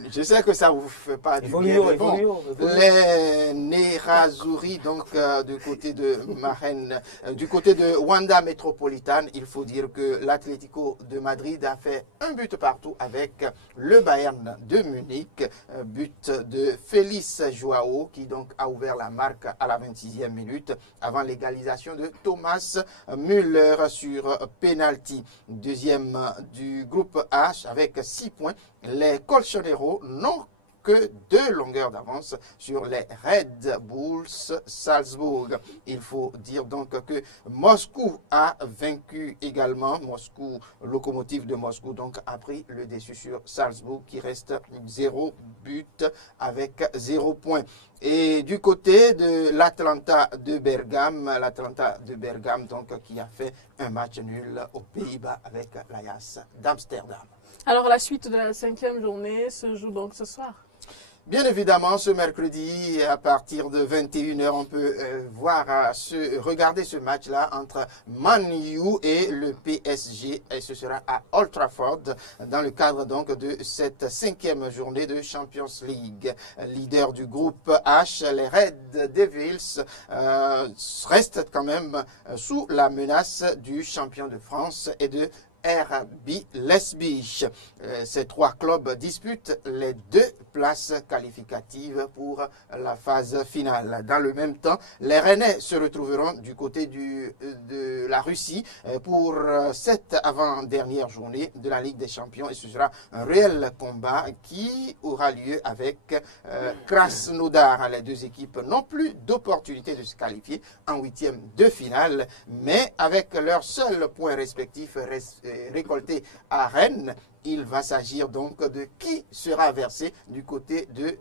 Je sais que ça vous fait pas du bien. Mais bon, les Nerazzurri, donc du côté de Marraine, du côté de Wanda Metropolitan, il faut dire que l'Atlético de Madrid a fait un but partout avec le Bayern de Munich, but de Félix Joao qui donc a ouvert la marque à la 26e minute avant l'égalisation de Thomas Müller sur penalty. Deuxième du groupe H avec 6 points. Les Colchoneros n'ont que 2 longueurs d'avance sur les Red Bulls Salzbourg. Il faut dire donc que Moscou a vaincu également. Moscou, Lokomotiv de Moscou, donc a pris le dessus sur Salzbourg qui reste 0 but avec 0 point. Et du côté de l'Atlanta de Bergame, donc qui a fait un match nul aux Pays-Bas avec l'Ajax d'Amsterdam. Alors la suite de la 5e journée se joue donc ce soir. Bien évidemment, ce mercredi, à partir de 21h, on peut regarder ce match-là entre Man U et le PSG. Et ce sera à Old Trafford, dans le cadre donc de cette 5e journée de Champions League. Leader du groupe H, les Red Devils restent quand même sous la menace du champion de France et de RB Leipzig. Ces 3 clubs disputent les 2 places qualificatives pour la phase finale. Dans le même temps, les Rennais se retrouveront du côté de la Russie pour cette avant-dernière journée de la Ligue des Champions et ce sera un réel combat qui aura lieu avec Krasnodar. Les 2 équipes n'ont plus d'opportunité de se qualifier en 8e de finale, mais avec leurs seuls points respectifs récolté à Rennes, il va s'agir donc de qui sera versé du côté de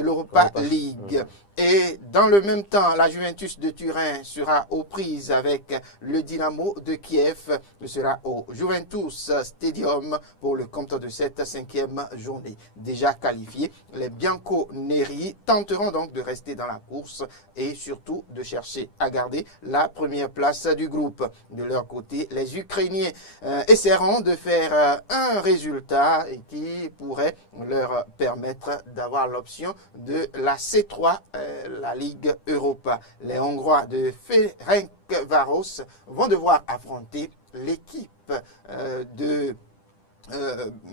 l'Europa League. Et dans le même temps, la Juventus de Turin sera aux prises avec le Dynamo de Kiev. Ce sera au Juventus Stadium pour le compte de cette 5e journée. Déjà qualifiés, les Bianconeri tenteront donc de rester dans la course et surtout de chercher à garder la première place du groupe. De leur côté, les Ukrainiens essaieront de faire un résultat qui pourrait leur permettre d'avoir l'option de la C3, la Ligue Europa. Les Hongrois de Ferencváros vont devoir affronter l'équipe de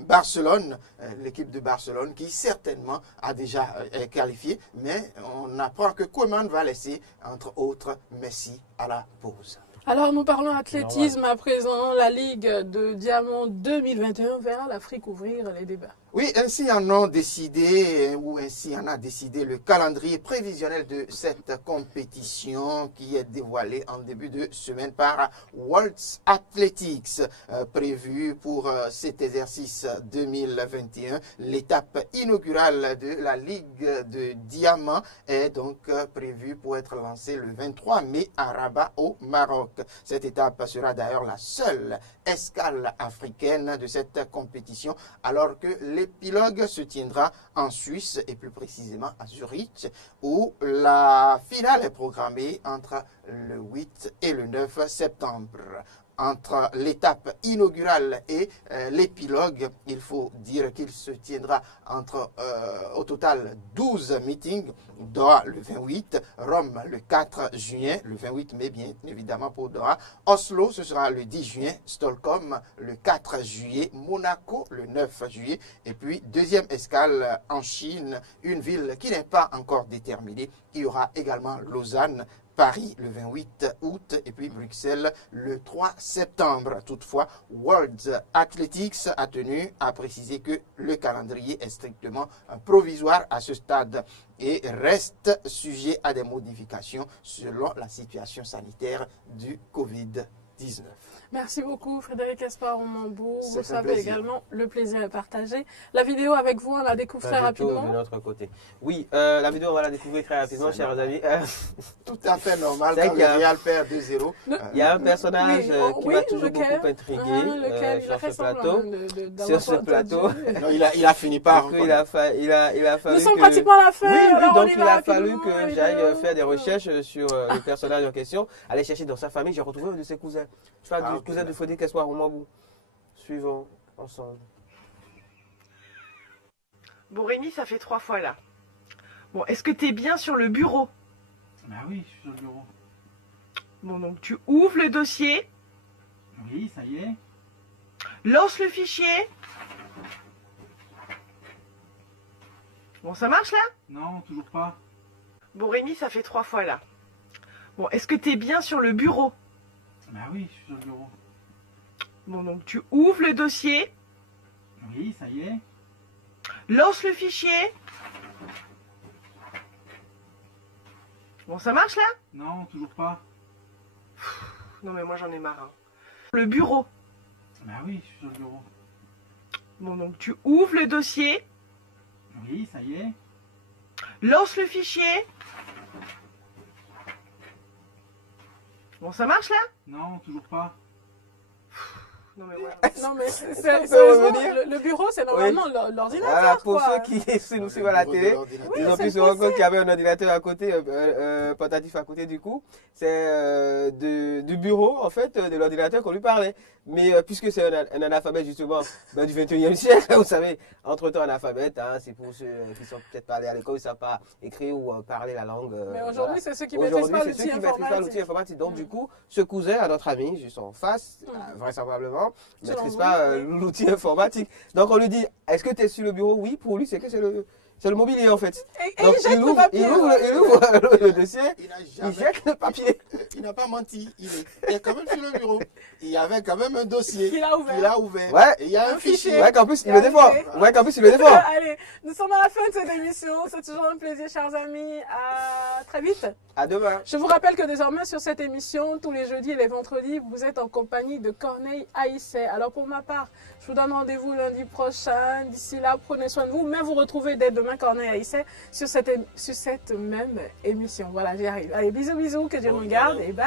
Barcelone, l'équipe de Barcelone qui certainement a déjà qualifié, mais on apprend que Koeman va laisser entre autres Messi à la pause. Alors nous parlons athlétisme à présent. La Ligue de Diamant 2021 verra l'Afrique ouvrir les débats. Oui, ainsi en a décidé le calendrier prévisionnel de cette compétition qui est dévoilé en début de semaine par World Athletics. Prévu pour cet exercice 2021, l'étape inaugurale de la Ligue de Diamant est donc prévue pour être lancée le 23 mai à Rabat au Maroc. Cette étape sera d'ailleurs la seule escale africaine de cette compétition, alors que l'épilogue se tiendra en Suisse et plus précisément à Zurich, où la finale est programmée entre le 8 et le 9 septembre. Entre l'étape inaugurale et l'épilogue, il faut dire qu'il se tiendra entre au total 12 meetings. Doha le 28, Rome le 4 juin, le 28 mai bien évidemment pour Doha. Oslo, ce sera le 10 juin, Stockholm le 4 juillet, Monaco le 9 juillet. Et puis deuxième escale en Chine, une ville qui n'est pas encore déterminée. Il y aura également Lausanne, Paris le 28 août et puis Bruxelles le 3 septembre. Toutefois, World Athletics a tenu à préciser que le calendrier est strictement provisoire à ce stade et reste sujet à des modifications selon la situation sanitaire du Covid-19. Merci beaucoup Frédéric Espoir Omambou. Vous C'est un savez plaisir. également, le plaisir est partagé. La vidéo avec vous, on la découvre très Pas du tout rapidement. de notre côté. Oui, la vidéo, on va la découvrir très rapidement, chers amis. Tout à fait normal C'est quand qu'il y a- le Real perd 2-0. Il y a un personnage qui m'a toujours lequel beaucoup intrigué lequel il a sur fait ce plateau. semblant Sur ce plateau. Non, il a fini par Du coup, il a fallu Nous sommes que... pratiquement à la fin. Oui, alors on donc y il va a fallu rapidement, que la j'aille vidéo. faire des recherches sur le personnage en question, aller chercher dans sa famille. J'ai retrouvé un de ses cousins. Je parle du cousin de Frédéric Espoir Omambou. Suivons ensemble. Bon, Rémi, ça fait 3 fois là. Bon, est-ce que tu es bien sur le bureau? Bah oui, je suis sur le bureau. Bon, donc tu ouvres le dossier, Oui, ça y est. lance le fichier. Bon, ça marche là? Non, toujours pas. Bon, Rémi, ça fait 3 fois là. Bon, est-ce que tu es bien sur le bureau? Bah oui, je suis sur le bureau. Bon, donc tu ouvres le dossier, Oui, ça y est. lance le fichier. Bon, ça marche là? Non, toujours pas. Non, mais moi j'en ai marre. Hein. Le bureau. Bah oui, je suis sur le bureau. Bon, donc tu ouvres le dossier, Oui, ça y est. lance le fichier. Bon, ça marche là? Non, toujours pas. Non, mais moi... Non, mais Est-ce qu'on peut sérieusement, revenir? le bureau, c'est normalement l'ordinateur. Voilà, pour quoi. ceux qui nous suivent à la télé, ils ont pu se rendre compte qu'il y avait un ordinateur à côté, portatif à côté du coup. C'est du bureau, en fait, de l'ordinateur qu'on lui parlait. Mais puisque c'est un analphabète justement du 21e siècle, vous savez, entre-temps analphabète, hein, c'est pour ceux qui sont peut-être pas allés à l'école, ils ne savent pas écrire ou parler la langue. Mais aujourd'hui, c'est ceux qui Aujourd'hui, maîtrisent pas c'est ceux l'outil qui maîtrisent pas l'outil informatique. informatique. Donc du coup, ce cousin à notre ami, juste en face, vraisemblablement, ne Selon maîtrise vous, pas oui. l'outil informatique. Donc on lui dit, est-ce que tu es sur le bureau? Oui, pour lui, c'est que c'est le mobilier en fait. Et Donc il jette le papier. il ouvre le dossier, Il il jette le papier. Il n'a pas menti. Il est quand même sur le bureau. Il y avait quand même un dossier. Qu'il a ouvert. Il a ouvert. Ouais. Et il y a un fichier. Ouais, qu'en plus, il le défend. Ouais, qu'en plus, il le défend. Allez, nous sommes à la fin de cette émission. C'est toujours un plaisir, chers amis. À très vite. À demain. Je vous rappelle que désormais, sur cette émission, tous les jeudis et les vendredis, vous êtes en compagnie de Corneille Haïsset. Alors, pour ma part, je vous donne rendez-vous lundi prochain. D'ici là, prenez soin de vous. Mais vous retrouvez dès demain Corneille Haïsset sur cette même émission. Voilà, j'y arrive. Allez, bisous, bisous, que Dieu nous garde et bye.